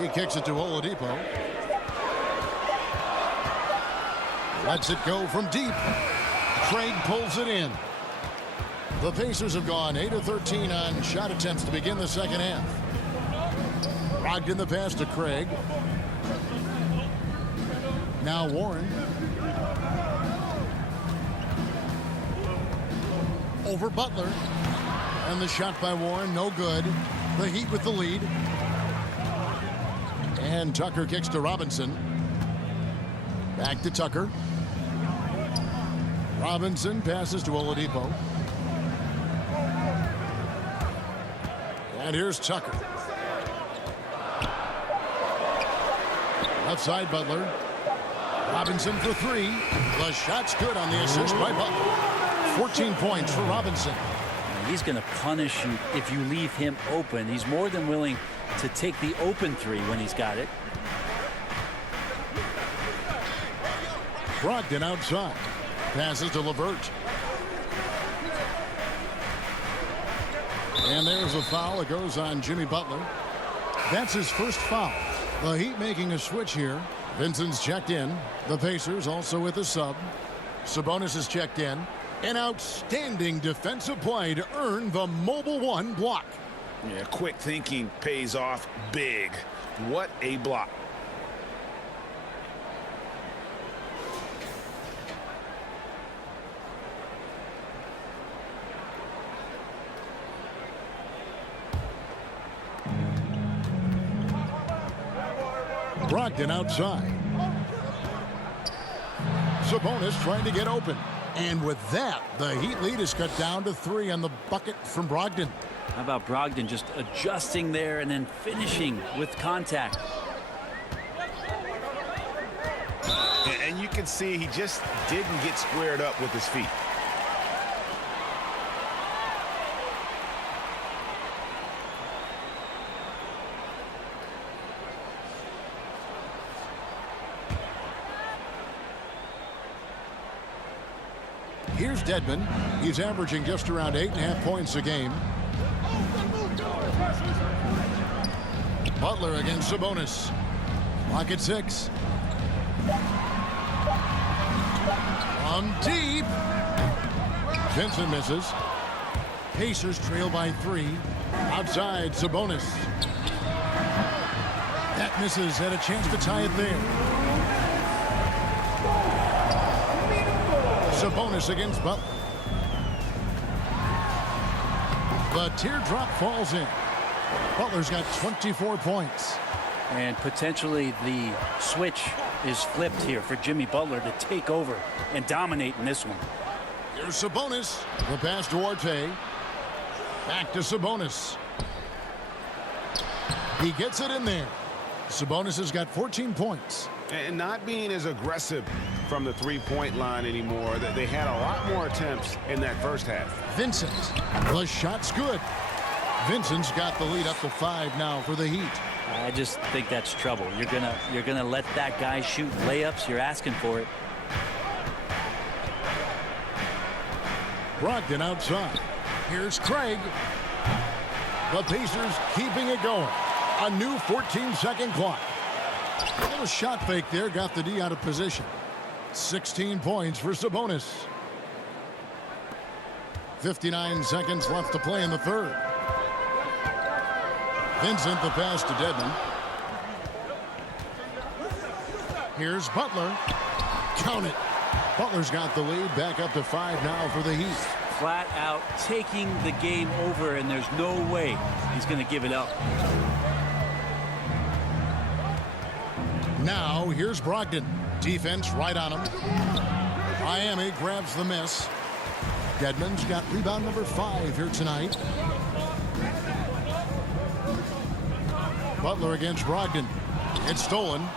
He kicks it to Oladipo. Lets it go from deep. Craig pulls it in. The Pacers have gone 8 of 13 on shot attempts to begin the second half. Brogdon the pass to Craig. Now Warren. Over Butler. And the shot by Warren, no good. The Heat with the lead. And Tucker kicks to Robinson. Back to Tucker. Robinson passes to Oladipo. And here's Tucker. Outside Butler. Robinson for 3. The shot's good on the assist by Butler. 14 points for Robinson. He's going to punish you if you leave him open. He's more than willing to take the open 3 when he's got it. Brogdon outside. Passes to LeVert. And there's a foul. It goes on Jimmy Butler. That's his first foul. The Heat making a switch here. Vincent's checked in. The Pacers also with a sub. Sabonis is checked in. An outstanding defensive play to earn the mobile 1 block. Yeah, quick thinking pays off big. What a block. Brogdon outside. Sabonis trying to get open. And with that, the Heat lead is cut down to 3 on the bucket from Brogdon. How about Brogdon just adjusting there and then finishing with contact? And you can see he just didn't get squared up with his feet. Here's Dedmon. He's averaging just around 8.5 points a game. Butler against Sabonis. Clock at 6. From deep. Vincent misses. Pacers trail by 3. Outside Sabonis. That misses, and a chance to tie it there. Sabonis against Butler. The teardrop falls in. Butler's got 24 points. And potentially the switch is flipped here for Jimmy Butler to take over and dominate in this one. Here's Sabonis. The pass to Duarte. Back to Sabonis. He gets it in there. Sabonis has got 14 points. And not being as aggressive from the three-point line anymore. They had a lot more attempts in that first half. Vincent. The shot's good. Vincent's got the lead up to 5 now for the Heat. I just think that's trouble. You're gonna let that guy shoot layups. You're asking for it. Brogdon outside. Here's Craig. The Pacers keeping it going. A new 14-second clock. A little shot fake there, got the D out of position. 16 points for Sabonis. 59 seconds left to play in the third. Vincent, the pass to Dedmon. Here's Butler. Count it. Butler's got the lead, back up to 5 now for the Heat. Flat out taking the game over, and there's no way he's going to give it up. Now, here's Brogdon. Defense right on him. Miami grabs the miss. Dedmon's got rebound number 5 here tonight. Butler against Brogdon. It's stolen.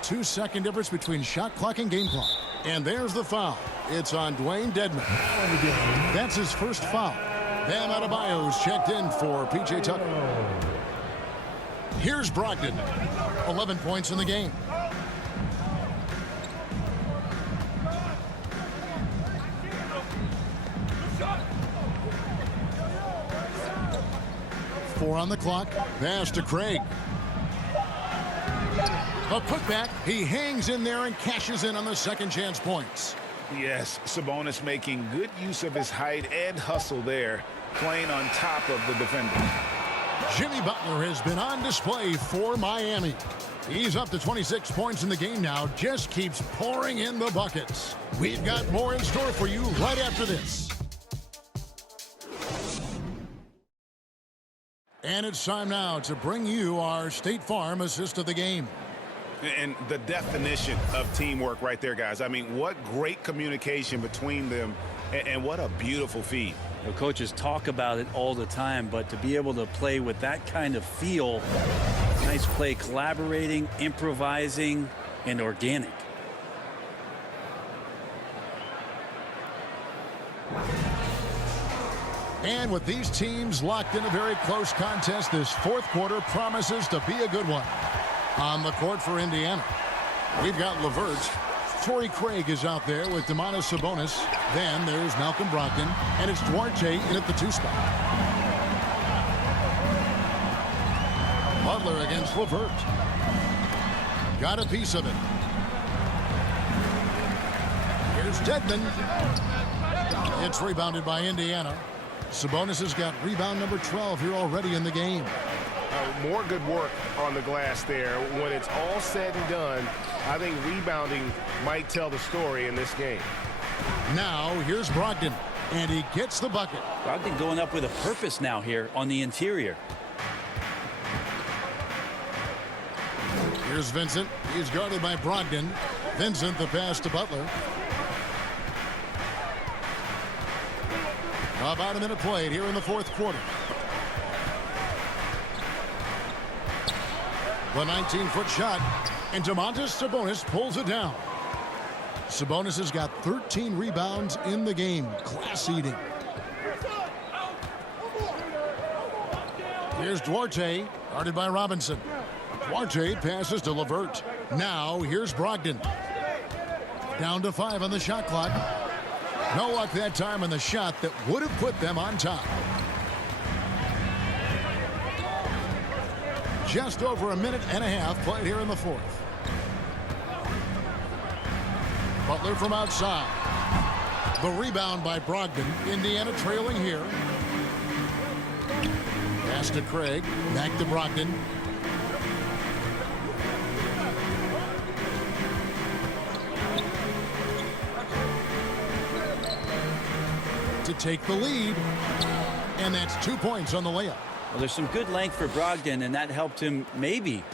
2-second difference between shot clock and game clock. And there's the foul. It's on Dwayne Dedmon. That's his first foul. Bam Adebayo's checked in for P.J. Tucker. Here's Brogdon. 11 points in the game. Four on the clock. Pass to Craig. A putback. He hangs in there and cashes in on the second chance points. Yes, Sabonis making good use of his height and hustle there, playing on top of the defender. Jimmy Butler has been on display for Miami. He's up to 26 points in the game now, just keeps pouring in the buckets. We've got more in store for you right after this. And it's time now to bring you our State Farm assist of the game. And the definition of teamwork right there, guys. I mean, what great communication between them, and what a beautiful feed. The coaches talk about it all the time, but to be able to play with that kind of feel, nice play, collaborating, improvising, and organic. And with these teams locked in a very close contest, this fourth quarter promises to be a good one. On the court for Indiana, we've got LeVert. Torrey Craig is out there with Domantas Sabonis. Then there's Malcolm Brogdon, and it's Duarte in at the 2 spot. Butler against LeVert. Got a piece of it. Here's Dedmon. It's rebounded by Indiana. Sabonis has got rebound number 12 here already in the game. More good work on the glass there. When it's all said and done, I think rebounding might tell the story in this game. Now, here's Brogdon, and he gets the bucket. Brogdon going up with a purpose now here on the interior. Here's Vincent. He's guarded by Brogdon. Vincent, the pass to Butler. About a minute played here in the fourth quarter. The 19-foot shot, and Domantas Sabonis pulls it down. Sabonis has got 13 rebounds in the game. Class eating. Here's Duarte, guarded by Robinson. Duarte passes to LeVert. Now here's Brogdon. Down to 5 on the shot clock. No luck that time on the shot that would have put them on top. Just over a minute and a half played here in the fourth. Butler from outside. The rebound by Brogdon. Indiana trailing here. Pass to Craig. Back to Brogdon. To take the lead. And that's 2 points on the layup. Well, there's some good length for Brogdon, and that helped him maybe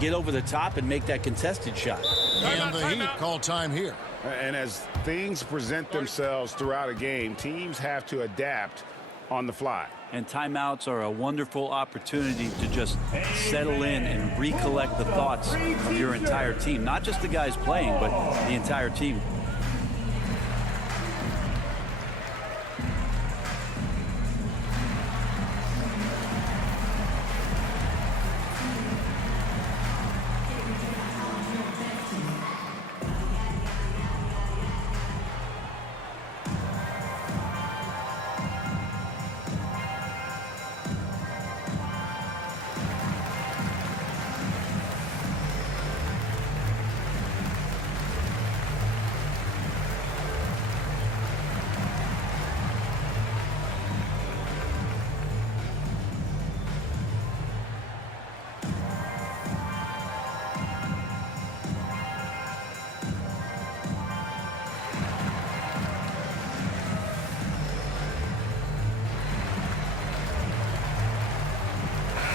get over the top and make that contested shot. And the Heat call time here. And as things present themselves throughout a game, teams have to adapt on the fly. And timeouts are a wonderful opportunity to just settle in and recollect the thoughts of your entire team. Not just the guys playing, but the entire team.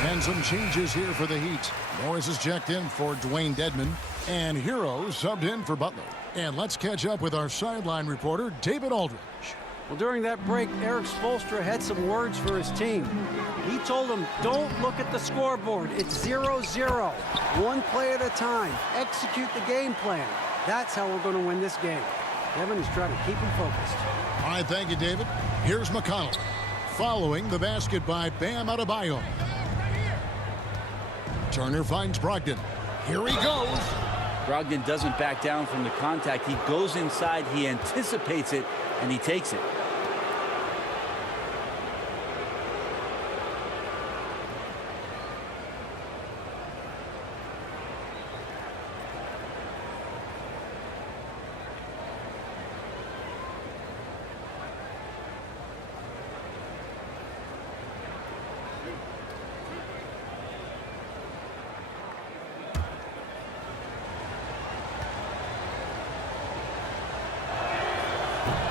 And some changes here for the Heat. Morris is checked in for Dwayne Dedman. And Hero subbed in for Butler. And let's catch up with our sideline reporter, David Aldridge. Well, during that break, Eric Spoelstra had some words for his team. He told them, don't look at the scoreboard. It's 0-0. One play at a time. Execute the game plan. That's how we're going to win this game. Devin is trying to keep him focused. All right, thank you, David. Here's McConnell. Following the basket by Bam Adebayo. Turner finds Brogdon. Here he goes. Brogdon doesn't back down from the contact. He goes inside, he anticipates it, and he takes it.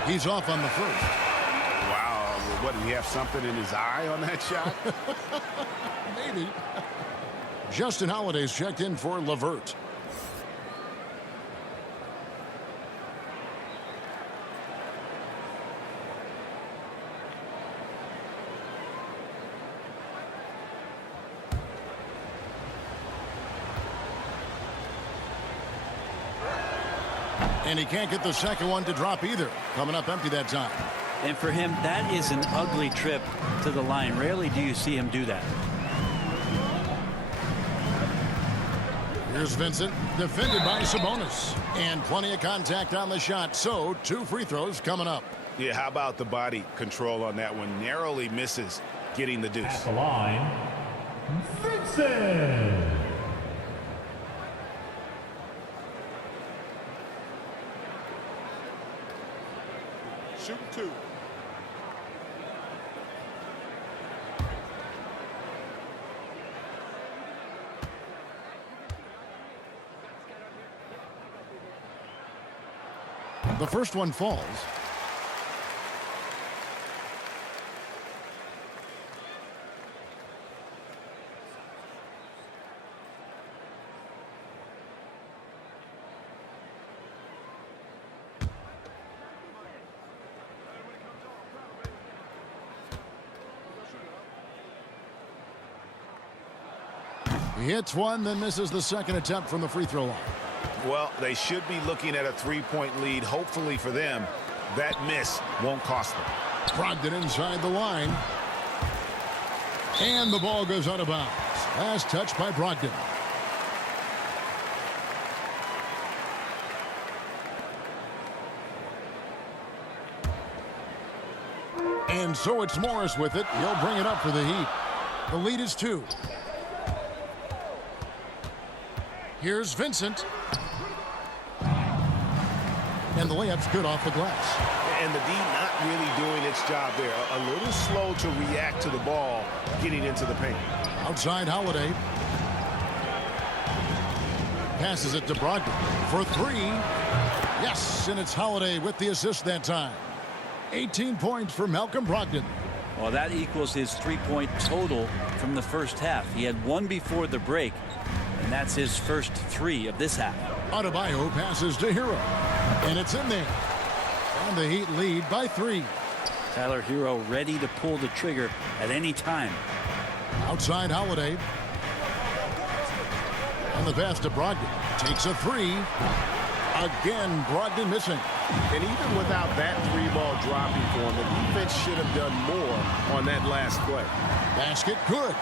He's off on the first. Wow. What, did he have something in his eye on that shot? Maybe. Justin Holiday's checked in for LeVert. And he can't get the second one to drop either. Coming up empty that time. And for him, that is an ugly trip to the line. Rarely do you see him do that. Here's Vincent, defended by Sabonis. And plenty of contact on the shot, so 2 free throws coming up. Yeah, how about the body control on that one? Narrowly misses getting the deuce. At the line, Vincent. Shoot 2. The first one falls. He hits one, then misses the second attempt from the free throw line. Well, they should be looking at a 3-point lead. Hopefully for them, that miss won't cost them. Brogdon inside the line. And the ball goes out of bounds. Last touch by Brogdon. And so it's Morris with it. He'll bring it up for the Heat. The lead is 2. Here's Vincent. And the layup's good off the glass. And the D not really doing its job there. A little slow to react to the ball getting into the paint. Outside Holiday. Passes it to Brogdon for three. Yes, and it's Holiday with the assist that time. 18 points for Malcolm Brogdon. Well, that equals his 3-point total from the first half. He had one before the break, and that's his first 3 of this half. Adebayo passes to Hero, and it's in there. And the Heat lead by 3. Tyler Hero ready to pull the trigger at any time. Outside Holiday. And the pass to Brogdon. Takes a 3. Again, Brogdon missing. And even without that 3-ball dropping for him, the defense should have done more on that last play. Basket good.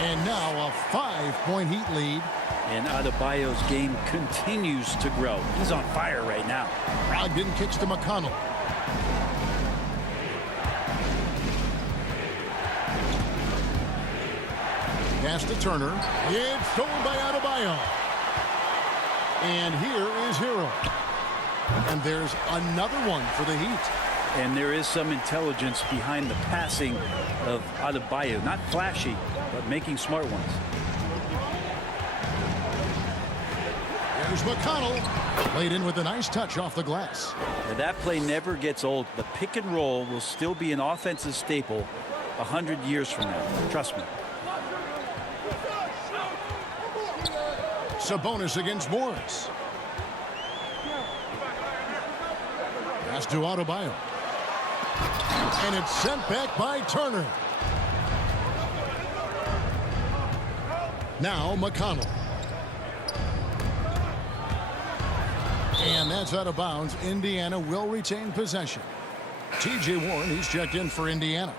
And now a 5-point Heat lead. And Adebayo's game continues to grow. He's on fire right now. Brogdon kicks to McConnell. Pass to Turner. It's stolen by Adebayo. And here is Hero. And there's another one for the Heat. And there is some intelligence behind the passing of Adebayo. Not flashy, but making smart ones. There's McConnell. Played in with a nice touch off the glass. Now, that play never gets old. The pick and roll will still be an offensive staple 100 years from now. Trust me. Sabonis against Morris. Pass to Adebayo. And it's sent back by Turner. Now McConnell. And that's out of bounds. Indiana will retain possession. T.J. Warren, he's checked in for Indiana.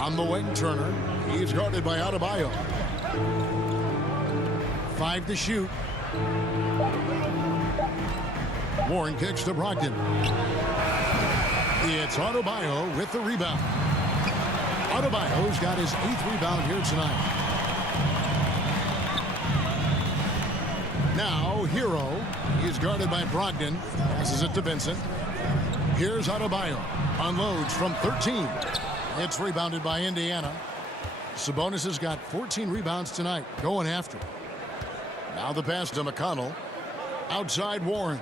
On the wing, Turner. He's guarded by Adebayo. 5 to shoot. Warren kicks to Brogdon. It's Adebayo with the rebound. Adebayo's got his 8th rebound here tonight. Now Hero. He's guarded by Brogdon. Passes it to Vincent. Here's Adebayo. Unloads from 13. It's rebounded by Indiana. Sabonis has got 14 rebounds tonight. Going after it. Now the pass to McConnell. Outside Warren.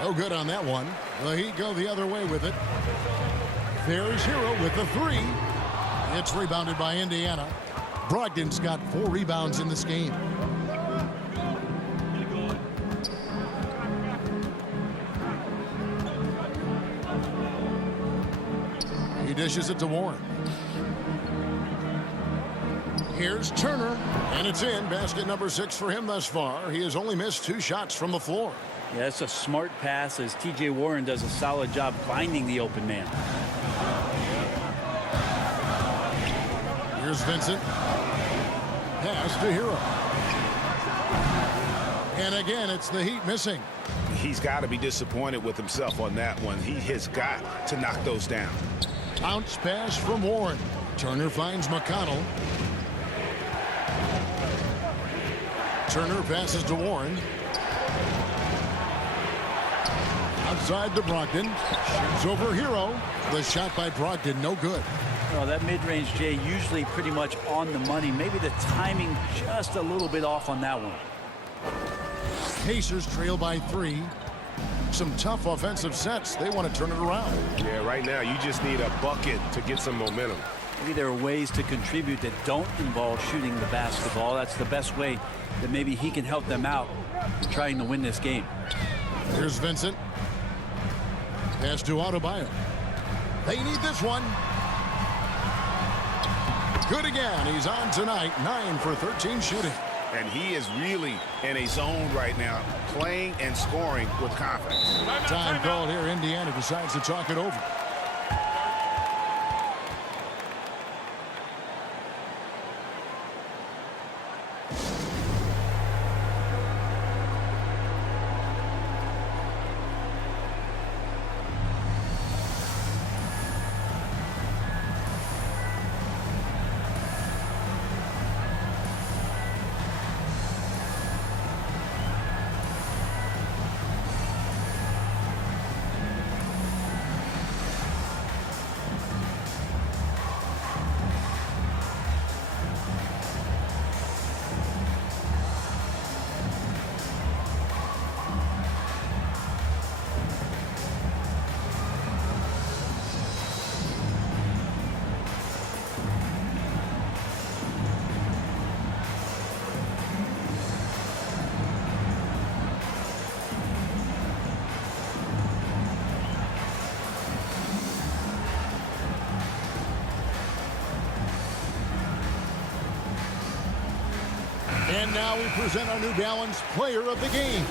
No good on that one. The Heat go the other way with it. There's Hero with the 3. It's rebounded by Indiana. Brogdon's got 4 rebounds in this game. He dishes it to Warren. Here's Turner, and it's in. Basket number 6 for him thus far. He has only missed 2 shots from the floor. Yeah, it's a smart pass as T.J. Warren does a solid job finding the open man. Here's Vincent. Pass to Hero. And again, it's the Heat missing. He's got to be disappointed with himself on that one. He has got to knock those down. Bounce pass from Warren. Turner finds McConnell. Turner passes to Warren. Outside to Brogdon. Shoots over Hero. The shot by Brogdon, no good. Well, that mid-range, Jay, usually pretty much on the money. Maybe the timing just a little bit off on that one. Pacers trail by 3. Some tough offensive sets. They want to turn it around. Yeah, right now you just need a bucket to get some momentum. Maybe there are ways to contribute that don't involve shooting the basketball. That's the best way that maybe he can help them out in trying to win this game. Here's Vincent. Pass to Adebayo. They need this one. Good again. He's on tonight. 9 for 13 shooting. And he is really in a zone right now, playing and scoring with confidence. Time called here. Indiana decides to talk it over. And now we present our New Balance Player of the Game.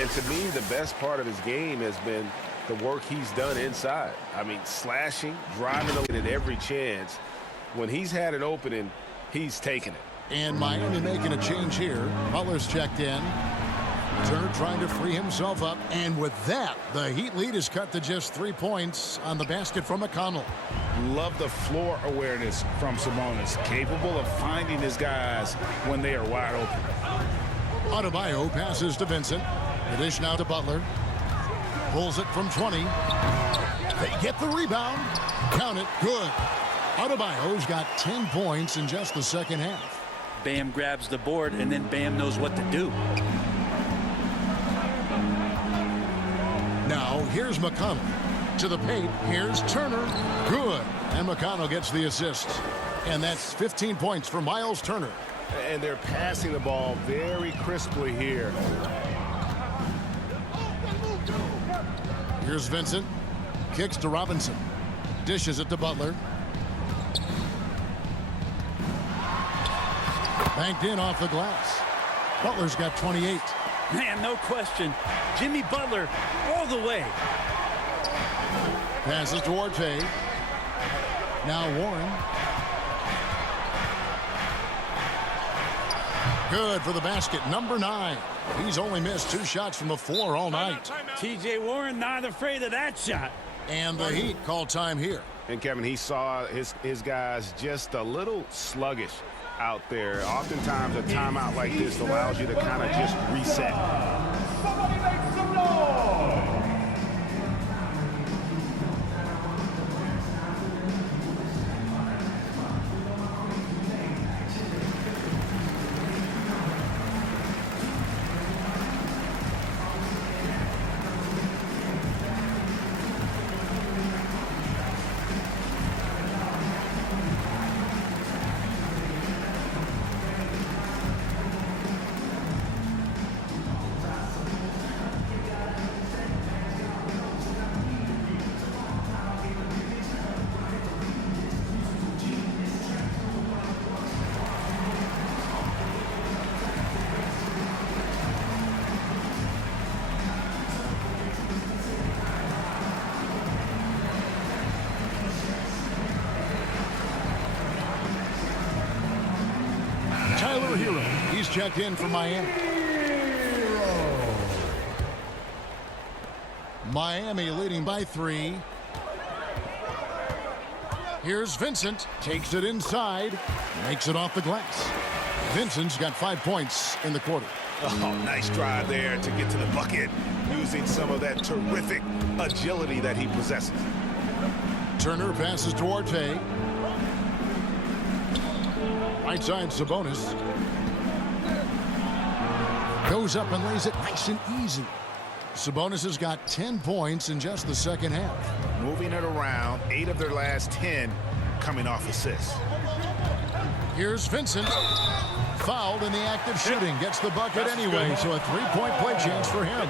And to me, the best part of his game has been the work he's done inside. I mean, slashing, driving at every chance. When he's had an opening, he's taken it. And Miami making a change here. Butler's checked in. Turner trying to free himself up. And with that, the Heat lead is cut to just 3 points on the basket from McConnell. Love the floor awareness from Sabonis. Capable of finding his guys when they are wide open. Adebayo passes to Vincent. The dish now to Butler. Pulls it from 20. They get the rebound. Count it. Good. Adebayo's got 10 points in just the second half. Bam grabs the board, and then Bam knows what to do. Now, here's McConnell. To the paint, here's Turner. Good. And McConnell gets the assist. And that's 15 points for Miles Turner. And they're passing the ball very crisply here. Here's Vincent. Kicks to Robinson. Dishes it to Butler. Banked in off the glass. Butler's got 28. Man, no question. Jimmy Butler all the way. Passes to Orte. Now Warren. Good for the basket. Number 9. He's only missed 2 shots from the floor all night. T.J. Warren not afraid of that shot. And the Heat call time here. And Kevin, he saw his guys just a little sluggish out there. Oftentimes a timeout like this allows you to kind of just reset. Somebody make some noise! He's checked in for Miami. Miami leading by 3. Here's Vincent. Takes it inside. Makes it off the glass. Vincent's got 5 points in the quarter. Oh, nice drive there to get to the bucket, using some of that terrific agility that he possesses. Turner passes to Orte. Right side, Sabonis. Goes up and lays it nice and easy. Sabonis has got 10 points in just the second half. Moving it around, 8 of their last 10 coming off assists. Here's Vincent. Fouled in the act of shooting. Gets the bucket anyway, so a 3-point play chance for him.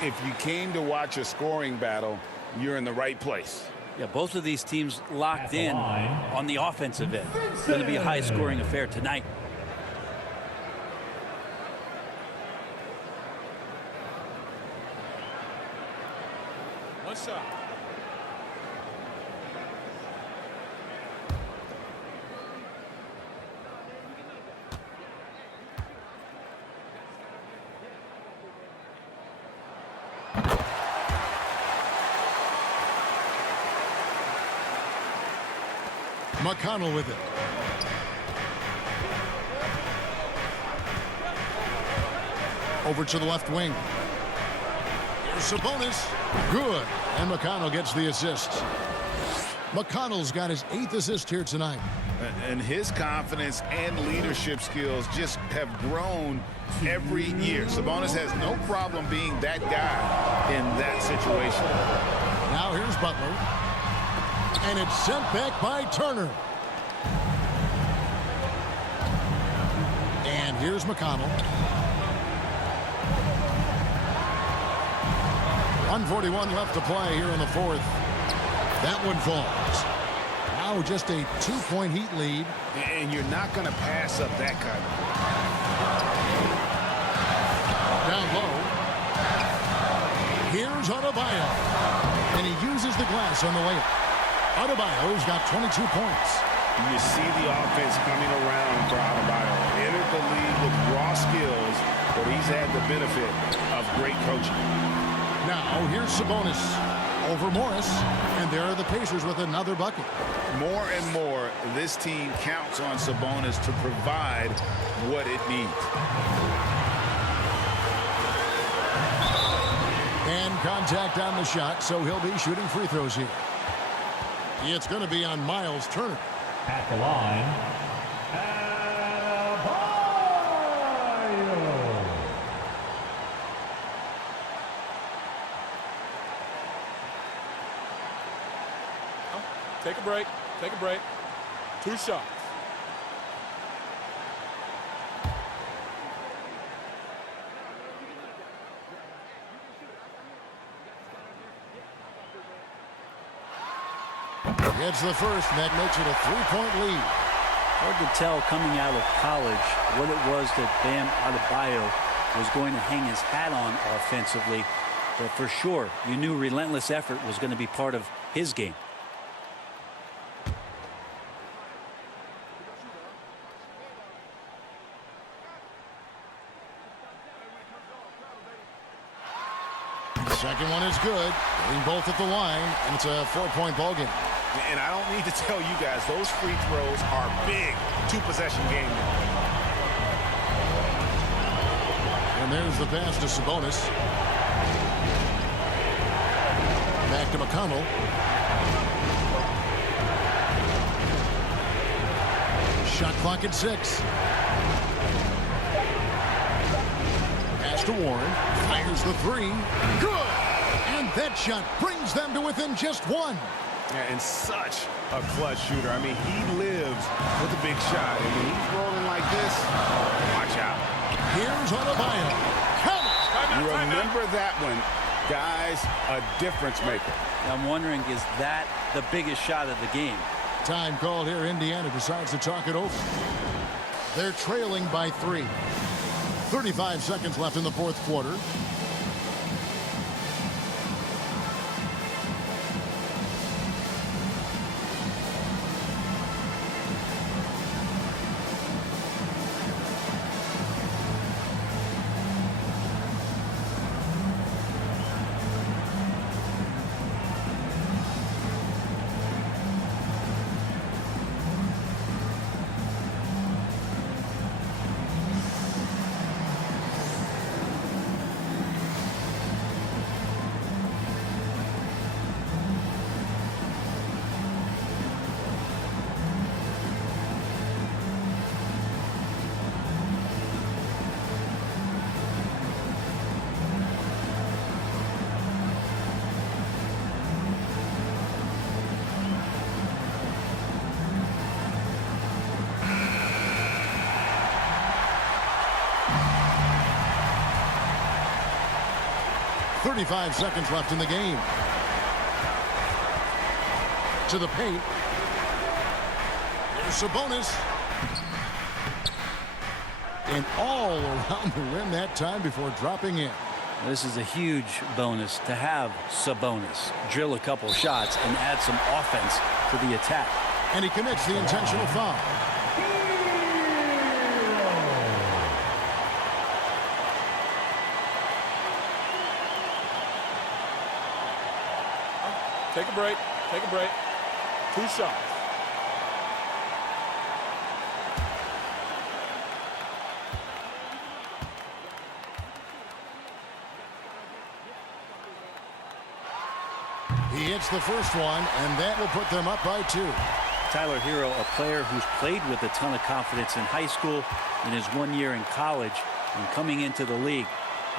If you came to watch a scoring battle, you're in the right place. Yeah, both of these teams locked in on the offensive end. It's going to be a high-scoring affair tonight. What's up? McConnell with it. Over to the left wing. Here's Sabonis. Good. And McConnell gets the assist. McConnell's got his 8th assist here tonight. And his confidence and leadership skills just have grown every year. Sabonis has no problem being that guy in that situation. Now here's Butler. And it's sent back by Turner. And here's McConnell. 1:41 left to play here in the 4th. That one falls. Now just a 2-point Heat lead. And you're not going to pass up that kind of Here's Adebayo. And he uses the glass on the layup. Adebayo's got 22 points. You see the offense coming around for Oladipo. Entered the league with raw skills, but he's had the benefit of great coaching. Now, here's Sabonis over Morris, and there are the Pacers with another bucket. More and more, this team counts on Sabonis to provide what it needs. And contact on the shot, so he'll be shooting free throws here. It's going to be on Miles Turner. At the line, Adebayo. Take a break. Take a break. 2 shots. Gets the first, and that makes it a 3-point lead. Hard to tell coming out of college what it was that Bam Adebayo was going to hang his hat on offensively. But for sure, you knew relentless effort was going to be part of his game. Second one is good. Getting both at the line, and it's a 4-point ball game. And I don't need to tell you guys, those free throws are big 2-possession game. And there's the pass to Sabonis. Back to McConnell. Shot clock at 6. Pass to Warren. Fires the 3. Good! And that shot brings them to within just 1. Yeah, and such a clutch shooter. I mean, he lives with a big shot. And when he's rolling like this, watch out. Here's Oladipo. Count it! You remember that one, guys, a difference maker. I'm wondering, is that the biggest shot of the game? Time called here. Indiana decides to talk it over. They're trailing by 3. 35 seconds left in the fourth quarter. .35 seconds left in the game. To the paint. There's Sabonis. And all around the rim that time before dropping in. This is a huge bonus to have Sabonis drill a couple shots and add some offense to the attack. And he commits the intentional foul. Take a break. Take a break. 2 shots. He hits the first one, and that will put them up by 2. Tyler Hero, a player who's played with a ton of confidence in high school, in his 1 year in college, and coming into the league.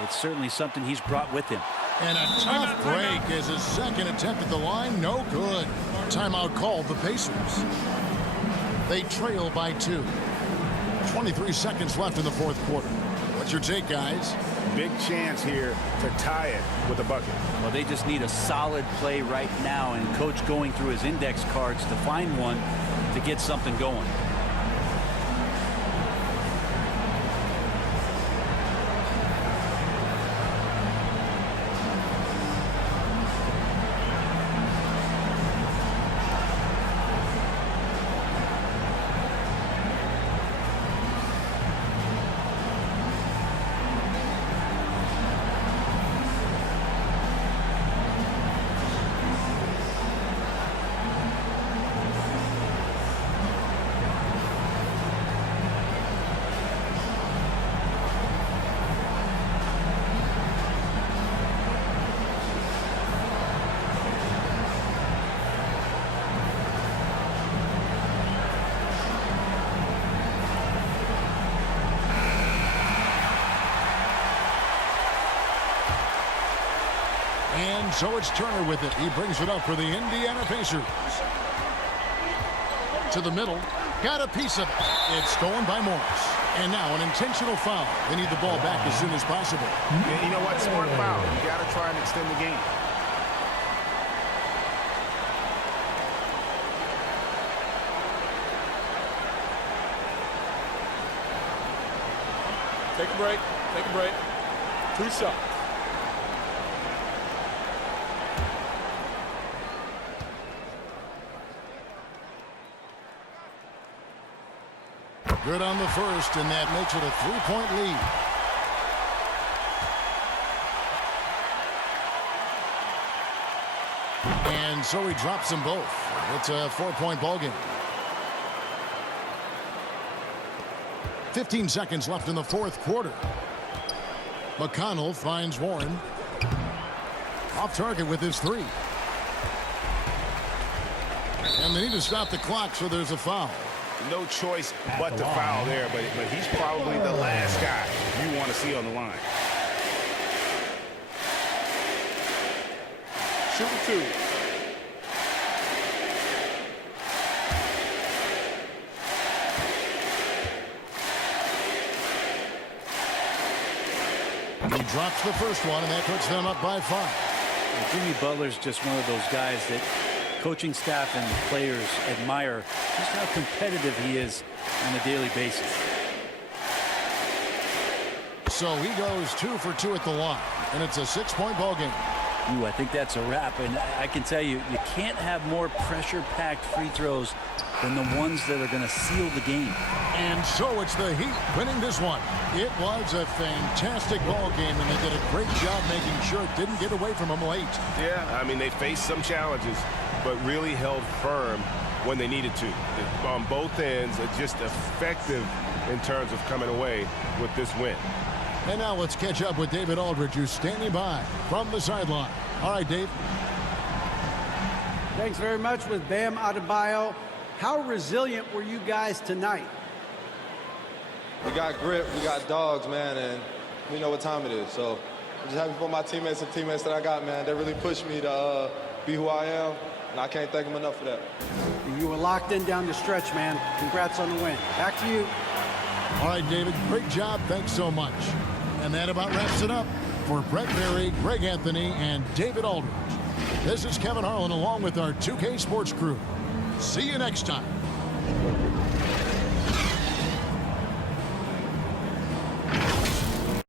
It's certainly something he's brought with him. And a tough break as his second attempt at the line. No good. Timeout called the Pacers. They trail by 2. 23 seconds left in the fourth quarter. What's your take, guys? Big chance here to tie it with a bucket. Well, they just need a solid play right now, and coach going through his index cards to find one to get something going. And so it's Turner with it. He brings it up for the Indiana Pacers. To the middle. Got a piece of it. It's stolen by Morris. And now an intentional foul. They need the ball back as soon as possible. Yeah, you know what? Smart foul. You got to try and extend the game. Take a break. Take a break. 2 shots. Good on the first, and that makes it a 3-point lead. And so he drops them both. It's a 4-point ball game. 15 seconds left in the fourth quarter. McConnell finds Warren. Off target with his 3. And they need to stop the clock, so there's a foul. No choice but to foul there, but he's probably the last guy you want to see on the line. Shooting 2. He drops the first one, and that puts them up by 5. Well, Jimmy Butler's just one of those guys that coaching staff and players admire just how competitive he is on a daily basis. So he goes 2 for 2 at the line, and it's a 6-point ball game. Ooh, I think that's a wrap, and I can tell you, you can't have more pressure-packed free throws than the ones that are going to seal the game. And so it's the Heat winning this one. It was a fantastic ball game, and they did a great job making sure it didn't get away from them late. Yeah, I mean, they faced some challenges, but really held firm when they needed to. On both ends, just effective in terms of coming away with this win. And now let's catch up with David Aldridge, who's standing by from the sideline. All right, Dave. Thanks very much with Bam Adebayo. How resilient were you guys tonight? We got grit, we got dogs, man, and we know what time it is. So I'm just happy for my teammates and teammates that I got, man. They really pushed me to be who I am, and I can't thank them enough for that. You were locked in down the stretch, man. Congrats on the win. Back to you. All right, David, great job. Thanks so much. And that about wraps it up for Brett Berry, Greg Anthony, and David Aldridge. This is Kevin Harlan along with our 2K Sports crew. See you next time.